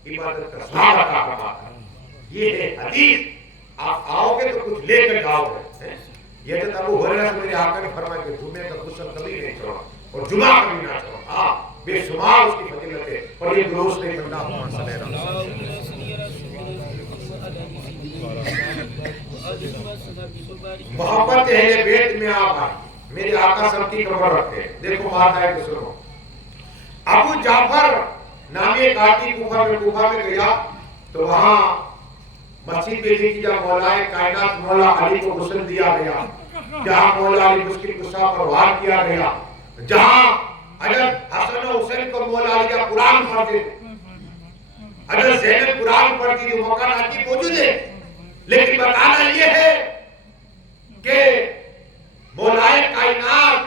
عبادت کا ثواب عطا فرماتا ہے. یہ ہے حدیث. آپ آؤ گے تو کچھ لے کر جاؤ گے. یہ تو ابو ہریرہ سے میرے آقا نے فرمایا کہ جمعے کا غسل کبھی نہیں چھوڑا اور جمعہ کبھی نہ چھوڑا. ہاں بے شمار اس کی فضیلت ہے. اور یہ درود نہیں بندہ محمد صلی اللہ علیہ وسلم. محبت اہل بیت میں آپ آئے. میرے آقا سب کی خبر رکھتے ہیں. دیکھو بات آئے تو سنو. ابو جعفر نامی ایک آدمی کوفہ میں گیا تو وہاں مسجد میں لکھی جب مولا کائنات مولا علی کو غسل دیا گیا, جہاں مولا علی مشکل کشا پر وار کیا گیا, جہاں حضرت حسن و حسین کو مولا علی کا قرآن پڑھتے تھے, حضرت زینب قرآن پڑھتی تھی, وہ مکان آتی موجود ہے. لیکن بتانا یہ ہے کہ مولا کائنات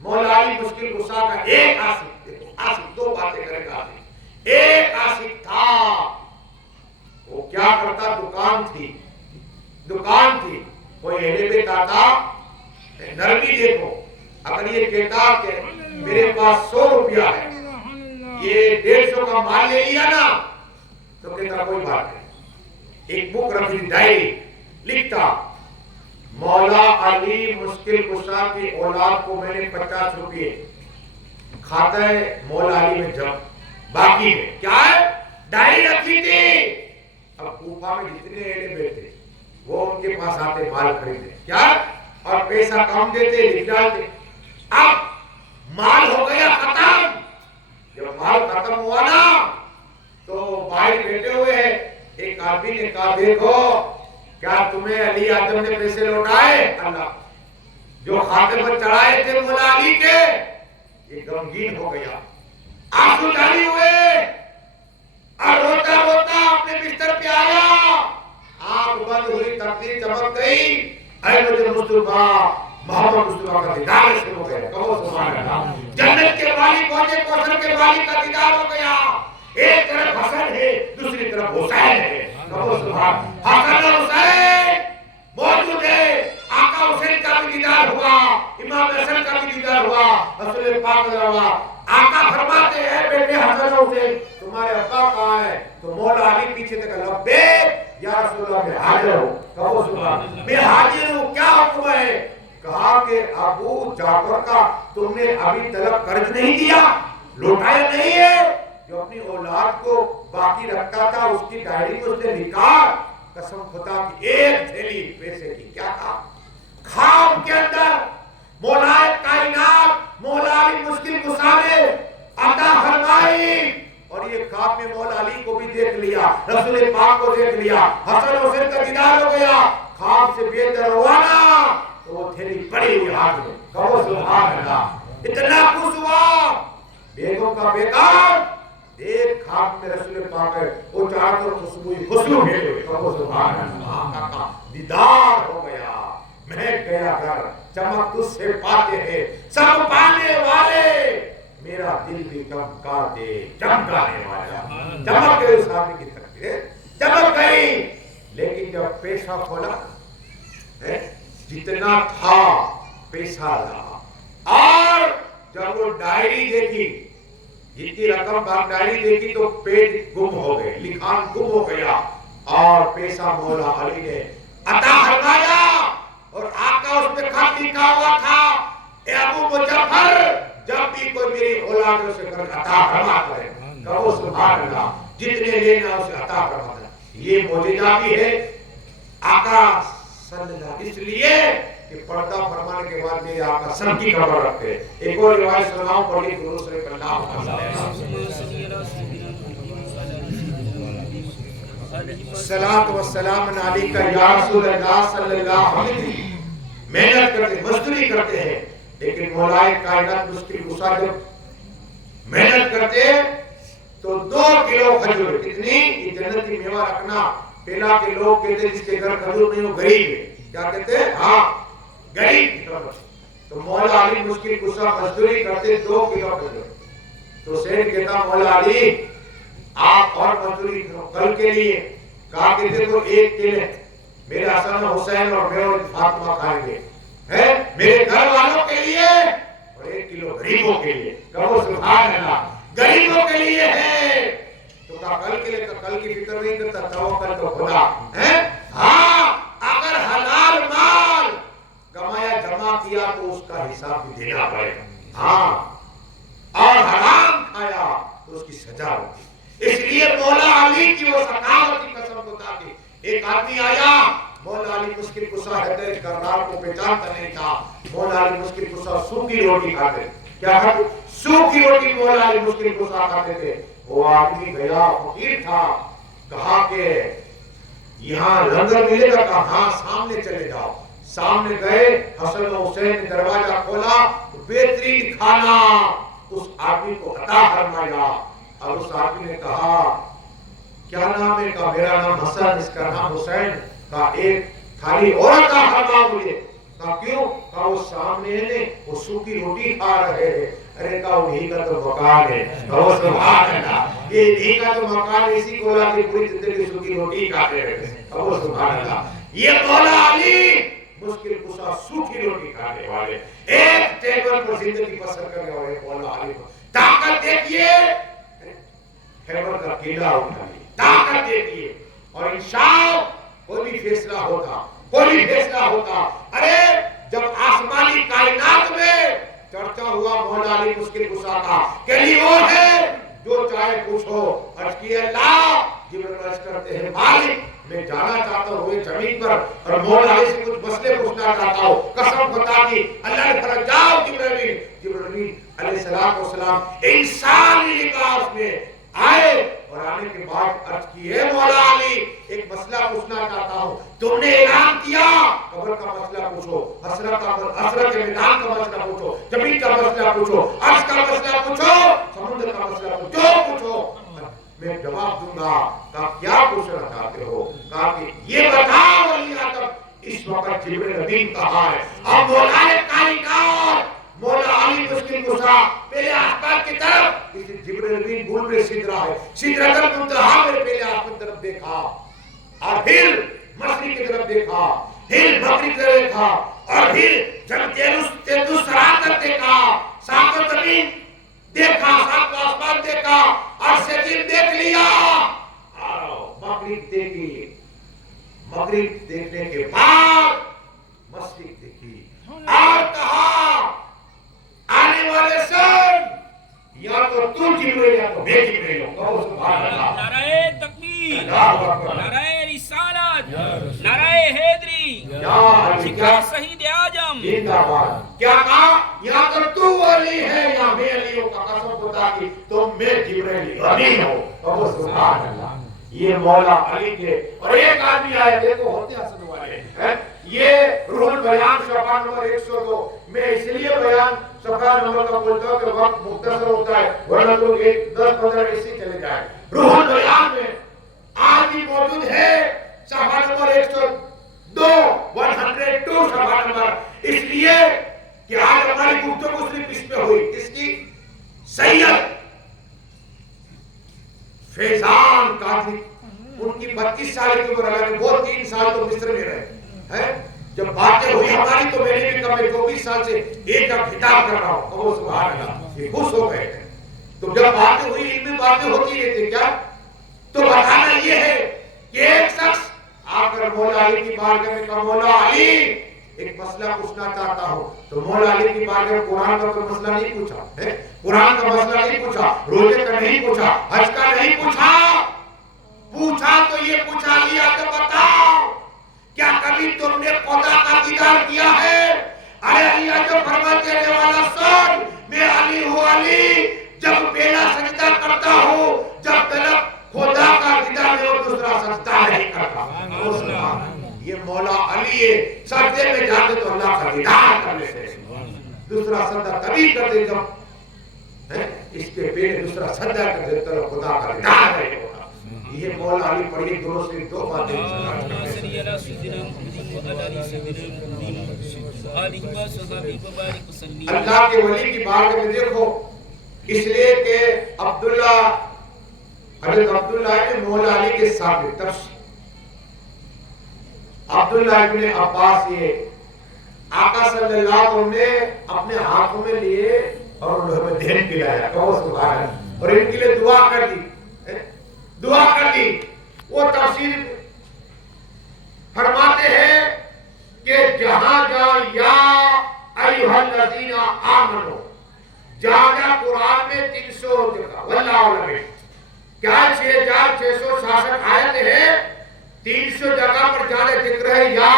مولا علی مشکل کشا کا ایک عاشق, 2 باتیں کرے گا. ایک عاشق تھا, وہ کیا کرتا, دکان تھی. کوئی اہل بیت آتا, نرمی دیکھو, اگر یہ کہتا کہ میرے پاس 100 روپیہ ہے, یہ 150 کا مال لے لیا نا, تو کہتا کوئی بات نہیں. ایک بک رکھی ڈائری, لکھتا مولا علی مشکل کشا کی اولاد کو میں نے 50 روپیے کھاتا ہے مولا علی میں جب باقی ہے. کیا ہے؟ ڈائری رکھی تھی. اب کوفہ میں جتنے اہل بیت تھے وہ ان کے پاس آتے مال خریدتے, کیا اور پیسہ کم دیتے, لکھ ڈالتے. اب مال ہو گیا ختم. جب مال ختم ہوا نا تو باہر بیٹھے ہوئے ایک آدمی نے کہا دیکھو کیا تمہیں علی آدم نے پیسے لوٹائے؟ اللہ جو خاتم پر چڑھائے تھے مولا علی کے، یہ غمگین ہو گیا، آنسو جاری ہوئے اور روتا روتا اپنے بستر پہ آیا، آنکھ بند ہوئی، تقدیر چمک گئی، احمد مصطفیٰ محمد مصطفیٰ کا دیدار شروع ہو گیا، کہو سبحان اللہ۔ جنت کے والی کونے کوثر کے والی کا دیدار ہو گیا، ایک طرف حسن ہے دوسری طرف حسین ہے، کہو سبحان۔ حسن اور حسین موجود ہے، آقا حسین کا بھی دیدار ہوا، امام حسن کا بھی دیدار ہوا، رسول پاک ہوا۔ آقا فرماتے ہیں بیٹے حسن اور حسین تمہارے ابا کہاں ہے؟ تو مولا علی پیچھے تک لبیک یا رسول اللہ میں حاضر ہوں، کہو سبحان، میں حاضر ہوں، کیا حکم ہے؟ کہا کہ ابو جعفر کا تم نے ابھی تلک قرض نہیں دیا، لوٹایا نہیں ہے؟ جو اپنی اولاد کو باقی رکھتا تھا اس کی ڈائری میں اس نے لکھا، قسم خدا کی ایک تھیلی پیسے کی، کیا کہا؟ خواب کے اندر مولا کائنات مولا علی مشکل کشا نے عطا فرمائی، اور یہ خواب میں مولا علی کو بھی دیکھ لیا، رسول پاک کو دیکھ لیا، حسن حسین کا دیدار ہو گیا، خواب سے بے دروانا تو وہ تھیلی پڑی ہوئی ہاتھ میں، کہو سبحان اللہ۔ اتنا خوش ہوا بیگم کا بیگم، ایک خواب میں رسول پاک ہے، وہ چاہتا اور خوشبو ہے، کہو سبحان اللہ۔ آقا دیدار ہو گیا، مہک گیا گھر، چمک تجھ سے پاتے ہیں سب پانے والے، میرا دل بھی چمکا دے چمکانے والا، چمک گئی اس آدمی کی تقدیر، چمک گئی۔ لیکن جب پیسہ کھولا، جتنا تھا پیسہ رہا، اور جب وہ ڈائری دیکھی، جتنی رقم بار ڈائری دیکھی تو پیج گم ہو گئے، لکھان گم ہو گیا، اور پیسہ مولا علی نے عطا فرمایا، اور آقا اس میں خط لکھا ہوا تھا، اے ابو مظفر جب بھی کوئی میری اولادوں سے قرض عطا فرما کرے، کہو سبحان اللہ، جتنے لینا اسے عطا فرما کرے۔ یہ معجزہ بھی ہے آقا صلی اللہ علیہ وسلم، اس لیے کہ پردہ فرمانے کے بعد میرے آقا سب کی خبر رکھتے۔ ایک اور روایت سناؤں، پڑھیے درود شریف اللہ صلاۃ و سلام علیک یا رسول اللہ صلی اللہ علیہ وسلم۔ محنت کرتے، مزدوری کرتے ہیں، لیکن مولا کائنات مشکل کشا جب محنت کرتے تو 2 کلو کھجور، کتنی؟ یہ جنتی میوہ رکھنا، پہلا کے لوگ کہتے جس کے گھر کھجور نہیں ہو غریب ہے، کیا کہتے ہیں؟ ہاں غریب۔ تو مولا علی مشکل کشا مزدوری کرتے 2 کلو کھجور، تو سید کہتا مولا علی آپ اور مزدوری کل کے لیے، کہا کہ دیکھو 1 کلو میرے حسن حسین اور میں اور فاطمہ کھائیں گے، میرے گھر والوں کے لیے، اور 1 کلو غریبوں کے لیے، کہو سبحان اللہ، غریبوں کے لیے ہے۔ تو کہا کل کے لیے، کل کی فکر نہیں کرتا، توکل تو خدا ہے۔ ہاں اگر حلال مال کمایا جمع کیا تو اس کا حساب بھی دینا پڑے گا، ہاں، اور حرام کھایا تو اس کی سزا ہوتی۔ اس لیے مولا علی کی وہ سخاوت کی قسم خدا کی، ایک آدمی آیا، مولا علی مشکل کشا حیدر کرار کو پہچانتا نہیں تھا، مولا علی مشکل کشا سوکھی روٹی کھاتے، کیا کھاتے؟ سوکھی روٹی مولا علی مشکل کشا کھاتے تھے۔ وہ آدمی گیا، فقیر تھا، کہا کہ یہاں لنگر ملے گا؟ کہا ہاں سامنے چلے جاؤ۔ سامنے گئے، حسن و حسین نے دروازہ کھولا، بہترین کھانا اس آدمی کو عطا فرمایا، اور اس آدمی نے کہا کیا نام ہے؟ کہا میرا نام حسن، اس کا نام حسین۔ کہا ایک تھالی اور عطا فرما مجھے۔ کہا کیوں؟ کہا وہ سامنے ہے، وہ سوکھی روٹی کھا رہے ہیں۔ ارے کہا انہی کا تو مکان ہے، کہو سبحان اللہ، یہ انہی کا تو مکان ہے، اسی کو لا کے پوری زندگی سوکھی روٹی کھاتے رہے، کہو سبحان اللہ۔ یہ مولا علی مشکل کشا سوکھی روٹی کھانے والے، ایک ٹیبل پر زندگی بسر کرنے والے مولا علی کو طاقت دیکھیے، خیبر کا قلعہ اٹھا لی، طاقت دیکھیے۔ اور انشاء کوئی بھی فیصلہ ہوتا، کوئی بھی فیصلہ ہوتا، ارے جب آسمانی کائنات میں چرچا ہوا مولا علی مشکل کشا کا کہ یہ وہ ہے جو چاہے پوچھو، عرض کی اللہ، جبرائیل عرض کرتے ہیں مالک میں جانا چاہتا ہوں یہ زمین پر، اور مولا علی سے کچھ مسئلے پوچھنا چاہتا ہوں، قسم خدا کی اللہ نے فرمایا جاؤ جبرائیل۔ جبرائیل علیہ السلام انسانی لباس میں آئے، اور آنے کے بعد عرض کی ہے مولا علی ایک مسئلہ پوچھنا چاہتا ہوں، تم نے اعلان کیا قبر کا مسئلہ پوچھو۔ حسن مسئلہ کے میدان کا مسئلہ پوچھو، زمین کا مسئلہ پوچھو، عرش کا مسئلہ پوچھو، سمندر کا مسئلہ پوچھو، جو پوچھو میں جواب دوں گا۔ کہا کیا پوچھنا چاہتے ہو؟ کہا کہ یہ بتاؤ ولی اعظم اس وقت جبریل امین کہاں ہے؟ اب مولا کائنات مولا علی مشکل کشا پہلے آسمان کی طرف، اس جبریل امین بول رہے سدرہ ہے، سدرۃ المنتہا میں پہلے آسمان کی طرف دیکھا اور پھر مشرق کی طرف دیکھا، پھر مغرب کی طرف دیکھا، اور پھر جب تیرس سراتر دیکھا، ساتوں زمین دیکھا، ساتوں آسمان دیکھا، اور سجل دیکھ لیا، مغرب دیکھی، مغرب دیکھنے کے بعد مشرق دیکھی، اور کہا آنے والے سن یا تو تم جبریل یا تو میں جبریل ہوں۔ کہو سبحان اللہ۔ نعرہ تکبیر، اللہ اکبر، نعرہ رسالت، نعرہ حیدری، ذکر شہید اعظم۔ زندہ باد۔ کیا کہا؟ یا تو تو ولی ہے یا میں علی ہوں۔ کا قسم خدا کی تم میں جبریل امین ہوں۔ کہو سبحان اللہ۔ یہ مولا علی کے اور ایک آدمی آئے، دیکھو ہوتے حسن والے ہیں، یہ روح البیان صفحہ نمبر 102۔ میں اس لیے بیان صفحہ نمبر کا بولتا ہوں کہ وقت مختصر ہوتا ہے، ورنہ لوگ 10-15 ایسے چلے جائیں۔ روح البیان میں آدمی موجود ہے صفحہ نمبر 102 102 صفحہ نمبر، اس لیے کہ آج ہماری گفتگو صرف اس پہ ہوئی، کس کی؟ سید فیضان قاضی، ان کی 32 سال کی عمر ہے، وہ 3 سال تو مصر میں رہے۔ جب باتیں ہوئی ہماری تو میں نے بھی کم 24 سال سے ایک خطاب کر رہا ہوں۔ کہو سبحان اللہ۔ یہ خوش ہو گئے ہیں۔ تو جب باتیں ہوئی علمی باتیں ہوتی رہتی کیا؟ تو بتانا یہ ہے کہ ایک شخص آ کر مولا علی کی بارگاہ میں کہا مولا علی ایک مسئلہ پوچھنا چاہتا ہوں۔ تو مولا علی کی بارگاہ میں قرآن کا کوئی مسئلہ نہیں پوچھا، قرآن کا مسئلہ نہیں پوچھا، روزے کا نہیں پوچھا، حج کا نہیں پوچھا، پوچھا تو یہ پوچھا لیا کہ بتاؤ کیا کبھی تم نے خدا کا دیدار کیا ہے؟ ارے علی جو فرماتے ہیں والا سن، میں علی ہوں علی، جب پہلا سجدہ کرتا ہوں جب تک خدا کا دیدار میں دوسرا سجدہ نہیں کرتا۔ یہ مولا علی ہے، سجدے میں جاتے تو اللہ کا دیدار کر لیتے، دوسرا سجدہ تبھی کرتے جب اس کے پہلے دوسرا سجدہ کرتے تو خدا کا دیدار نہیں ہوتا۔ یہ مولا علی پڑھی دونوں سے دو باتیں اللہ کے ولی کی بارگاہ میں دیکھو، اس لیے کہ حضرت عبداللہ ابن مولا علی کے سامنے تفسیر عبداللہ ابن عباس یہ آقا صلی اللہ علیہ وسلم نے اپنے ہاتھوں میں لیے اور انہوں نے دہن پلایا، کہو سبحان اللہ، اور ان کے لیے دعا کر دی، دعا کر دی۔ وہ تفسیر فرماتے ہیں کہ جہاں جہاں یا ایھا الذین آمنو، جہاں قرآن میں 300 جگہ واللہ علم کیا 6666 آیت ہے، 300 جگہ پر جہاں ذکر ہے یا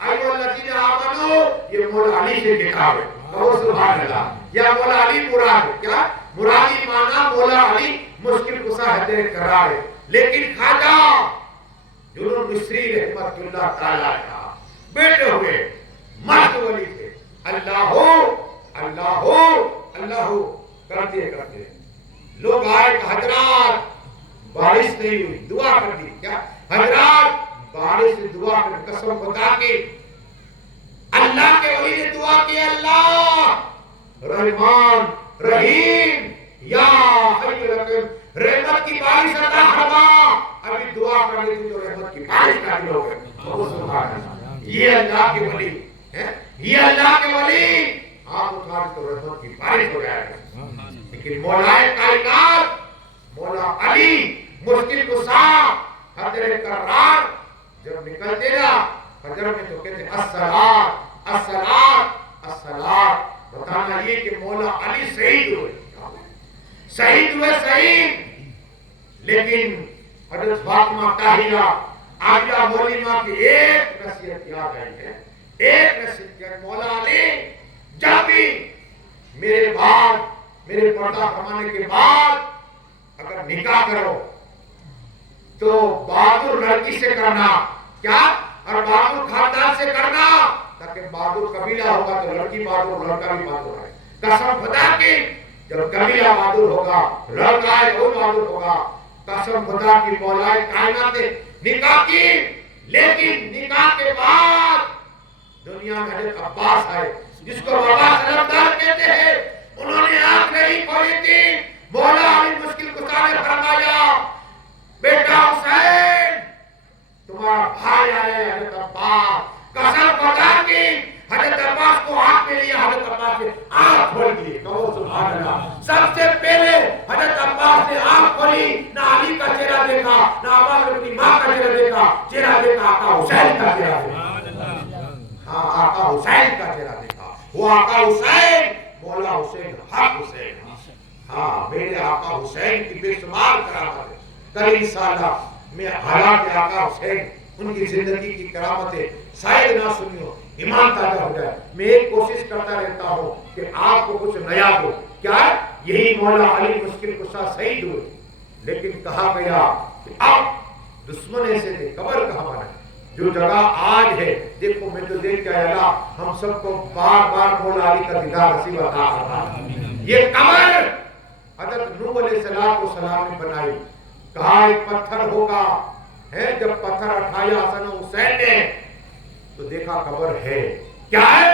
ایھا الذین آمنو، یہ مولا علی سے کتاب ہے، کہو سبحان اللہ۔ یا مولا علی مراد کیا؟ مرادی معنی مولا علی مشکل کشا حیدر کرار ہے، لیکن خواجہ جنون مصری رحمت اللہ تعالیٰ کا بیٹے ہوئے مرد ولی تھے، اللہ ہو اللہ ہو اللہ ہو کرتے کرتے لوگ آئے کہ حضرات بارش نہیں ہوئی، دعا کر دی، کیا حضرات بارش سے دعا کر، قسم خدا کی اللہ کے ولی نے دعا کی، اللہ رحمان رحیم یا حی الرحیم رحمت کی بارش عطا فرما۔ ابھی دعا کر لی تھی تو رحمت کی بارش نازل ہو گئی، سبحان اللہ۔ یہ اللہ کے ولی ہے، یہ اللہ کے ولی آپ اٹھا تو رحمت کی بارش ہو جائے گا۔ لیکن مولا کائنات مولا علی مشکل کشا حیدر کرار جب نکلتے نا فجر میں تو کہتے الصلاۃ الصلاۃ الصلاۃ، بتانا یہ کہ مولا علی شہید ہوئے، شہید ہوئے شہید، لیکن حضرت فاطمہ طاہرہ عائشہ مولیمہ کی ایک نصیحت یاد آئی ہے، ایک نصیحت کہ مولا علی جب بھی میرے بعد میرے پردہ فرمانے کے بعد اگر نکاح کرو تو بہادر لڑکی سے کرنا، کیا اور بہادر خاندان سے کرنا، تاکہ بہادر قبیلہ ہوگا تو لڑکی بہادر، لڑکا بھی بہادر ہے. قسم خدا کی جب قبیلہ بہادر ہوگا، لڑکا ہے وہ بہادر ہوگا. قسم خدا کی مولا کائنات نے نکاح کی، لیکن نکاح کے بعد دنیا میں حضرت عباس آئے جس کو عباس علمدار کہتے ہیں. انہوں نے آنکھ نہیں کھولی تھی. مولا علی مشکل کشا نے فرمایا بیٹا حسین تمہارا بھائی آئے حضرت عباس. قسم خدا کی حضرت عباس کو ہاتھ میں لیا، حضرت عباس نے آنکھ کھول دی. کہو سبحان اللہ. سب سے پہلے حضرت عباس نے آنکھ کھولی، نہ علی کا چہرہ دیکھا، نہ عباس نے اپنی ماں کا چہرہ دیکھا، چہرہ دیکھا آقا حسین کا چہرہ دیکھا. ہاں آقا حسین کا چہرہ دیکھا. وہ آقا حسین مولا حسین حق حسین. ہاں میرے آقا حسین کی بے شمار کرامت ہے. کل انشاءاللہ میں حالات آقا حسین ان کی زندگی کی کرامتیں شاید نہ سنی ہو، ایمان تازہ ہو جائے. میں ایک کوشش کرتا رہتا ہوں کہ آپ کو کچھ نیا دو. کیا ہے؟ یہی مولا علی مشکل کشا شہید ہوئے، لیکن کہا گیا کہ اب دشمن ایسے تھے قبر کہاں بنا. جو جگہ آج ہے دیکھو، میں تو دیکھ کے اللہ ہم سب کو بار بار مولا علی کا دیدار نصیب عطا فرمائے. یہ قبر حضرت نوح علیہ السلام نے بنائی. کہا ایک پتھر ہوگا ہے. جب پتھر اٹھایا حسن حسین نے تو دیکھا قبر ہے. کیا ہے؟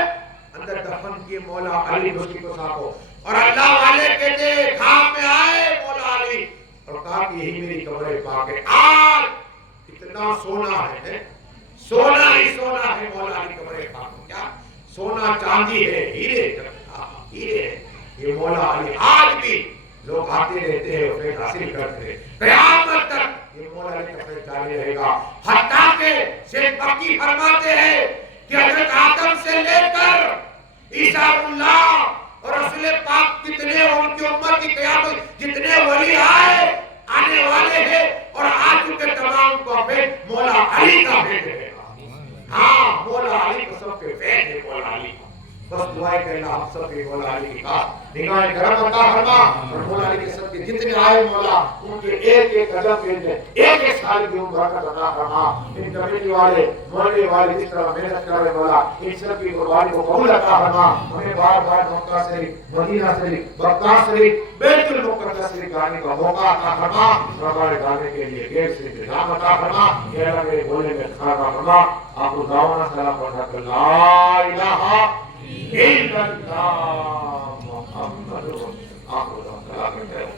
اندر دفن کیے مولا علی مشکل کشا کو. اور اللہ والے کہتے خواب میں آئے مولا علی اور کہا کہ یہی میری قبر پاک ہے. آج اتنا سونا ہے، سونا ہی سونا ہے مولا علی قبر پاک. کیا سونا چاندی ہے، ہیرے ہیرے ہے. یہ مولا علی آج بھی لوگ آتے رہتے ہیں اور فیض حاصل کرتے ہیں. قیامت تک یہ مولا علی کا فیض جاری رہے گا. حتیٰ کہ شیخ بکی فرماتے ہیں کہ حضرت آدم سے لے کر عیسیٰ اللہ اور رسول پاک کتنے ان کی امت کی قیامت جتنے ولی آئے آنے والے ہیں اور آ چکے تمام کو فیض مولا علی کا فیض رہے گا. ہاں مولا علی کو سب پہ فیض ہے. مولا علی بس دعائیں کہ اللہ ہم سب کے مولا علی کی خاص نگاہیں کرم عطا فرما. اور مولا علی کے سب کے جتنے آئے مولا ان کے ایک ایک قدم پہ ایک ایک سال کی عمر برکت عطا فرما. ان کمیٹی والے محلے والے جس طرح محنت کر رہے مولا ان سب کی قربانی کو قبول عطا فرما. ہمیں بار بار مکہ شریف، مدینہ شریف، بغداد شریف، بیت المقدس شریف جانے کا موقع عطا فرما. ہمارے جانے کے لیے گیٹ سے انتظام عطا فرما. اے اللہ میرے بولنے میں خیر عطا فرما. آپ کو دعوانا سلام پڑھا لا الہ الا اللہ محمد رسول اللہ.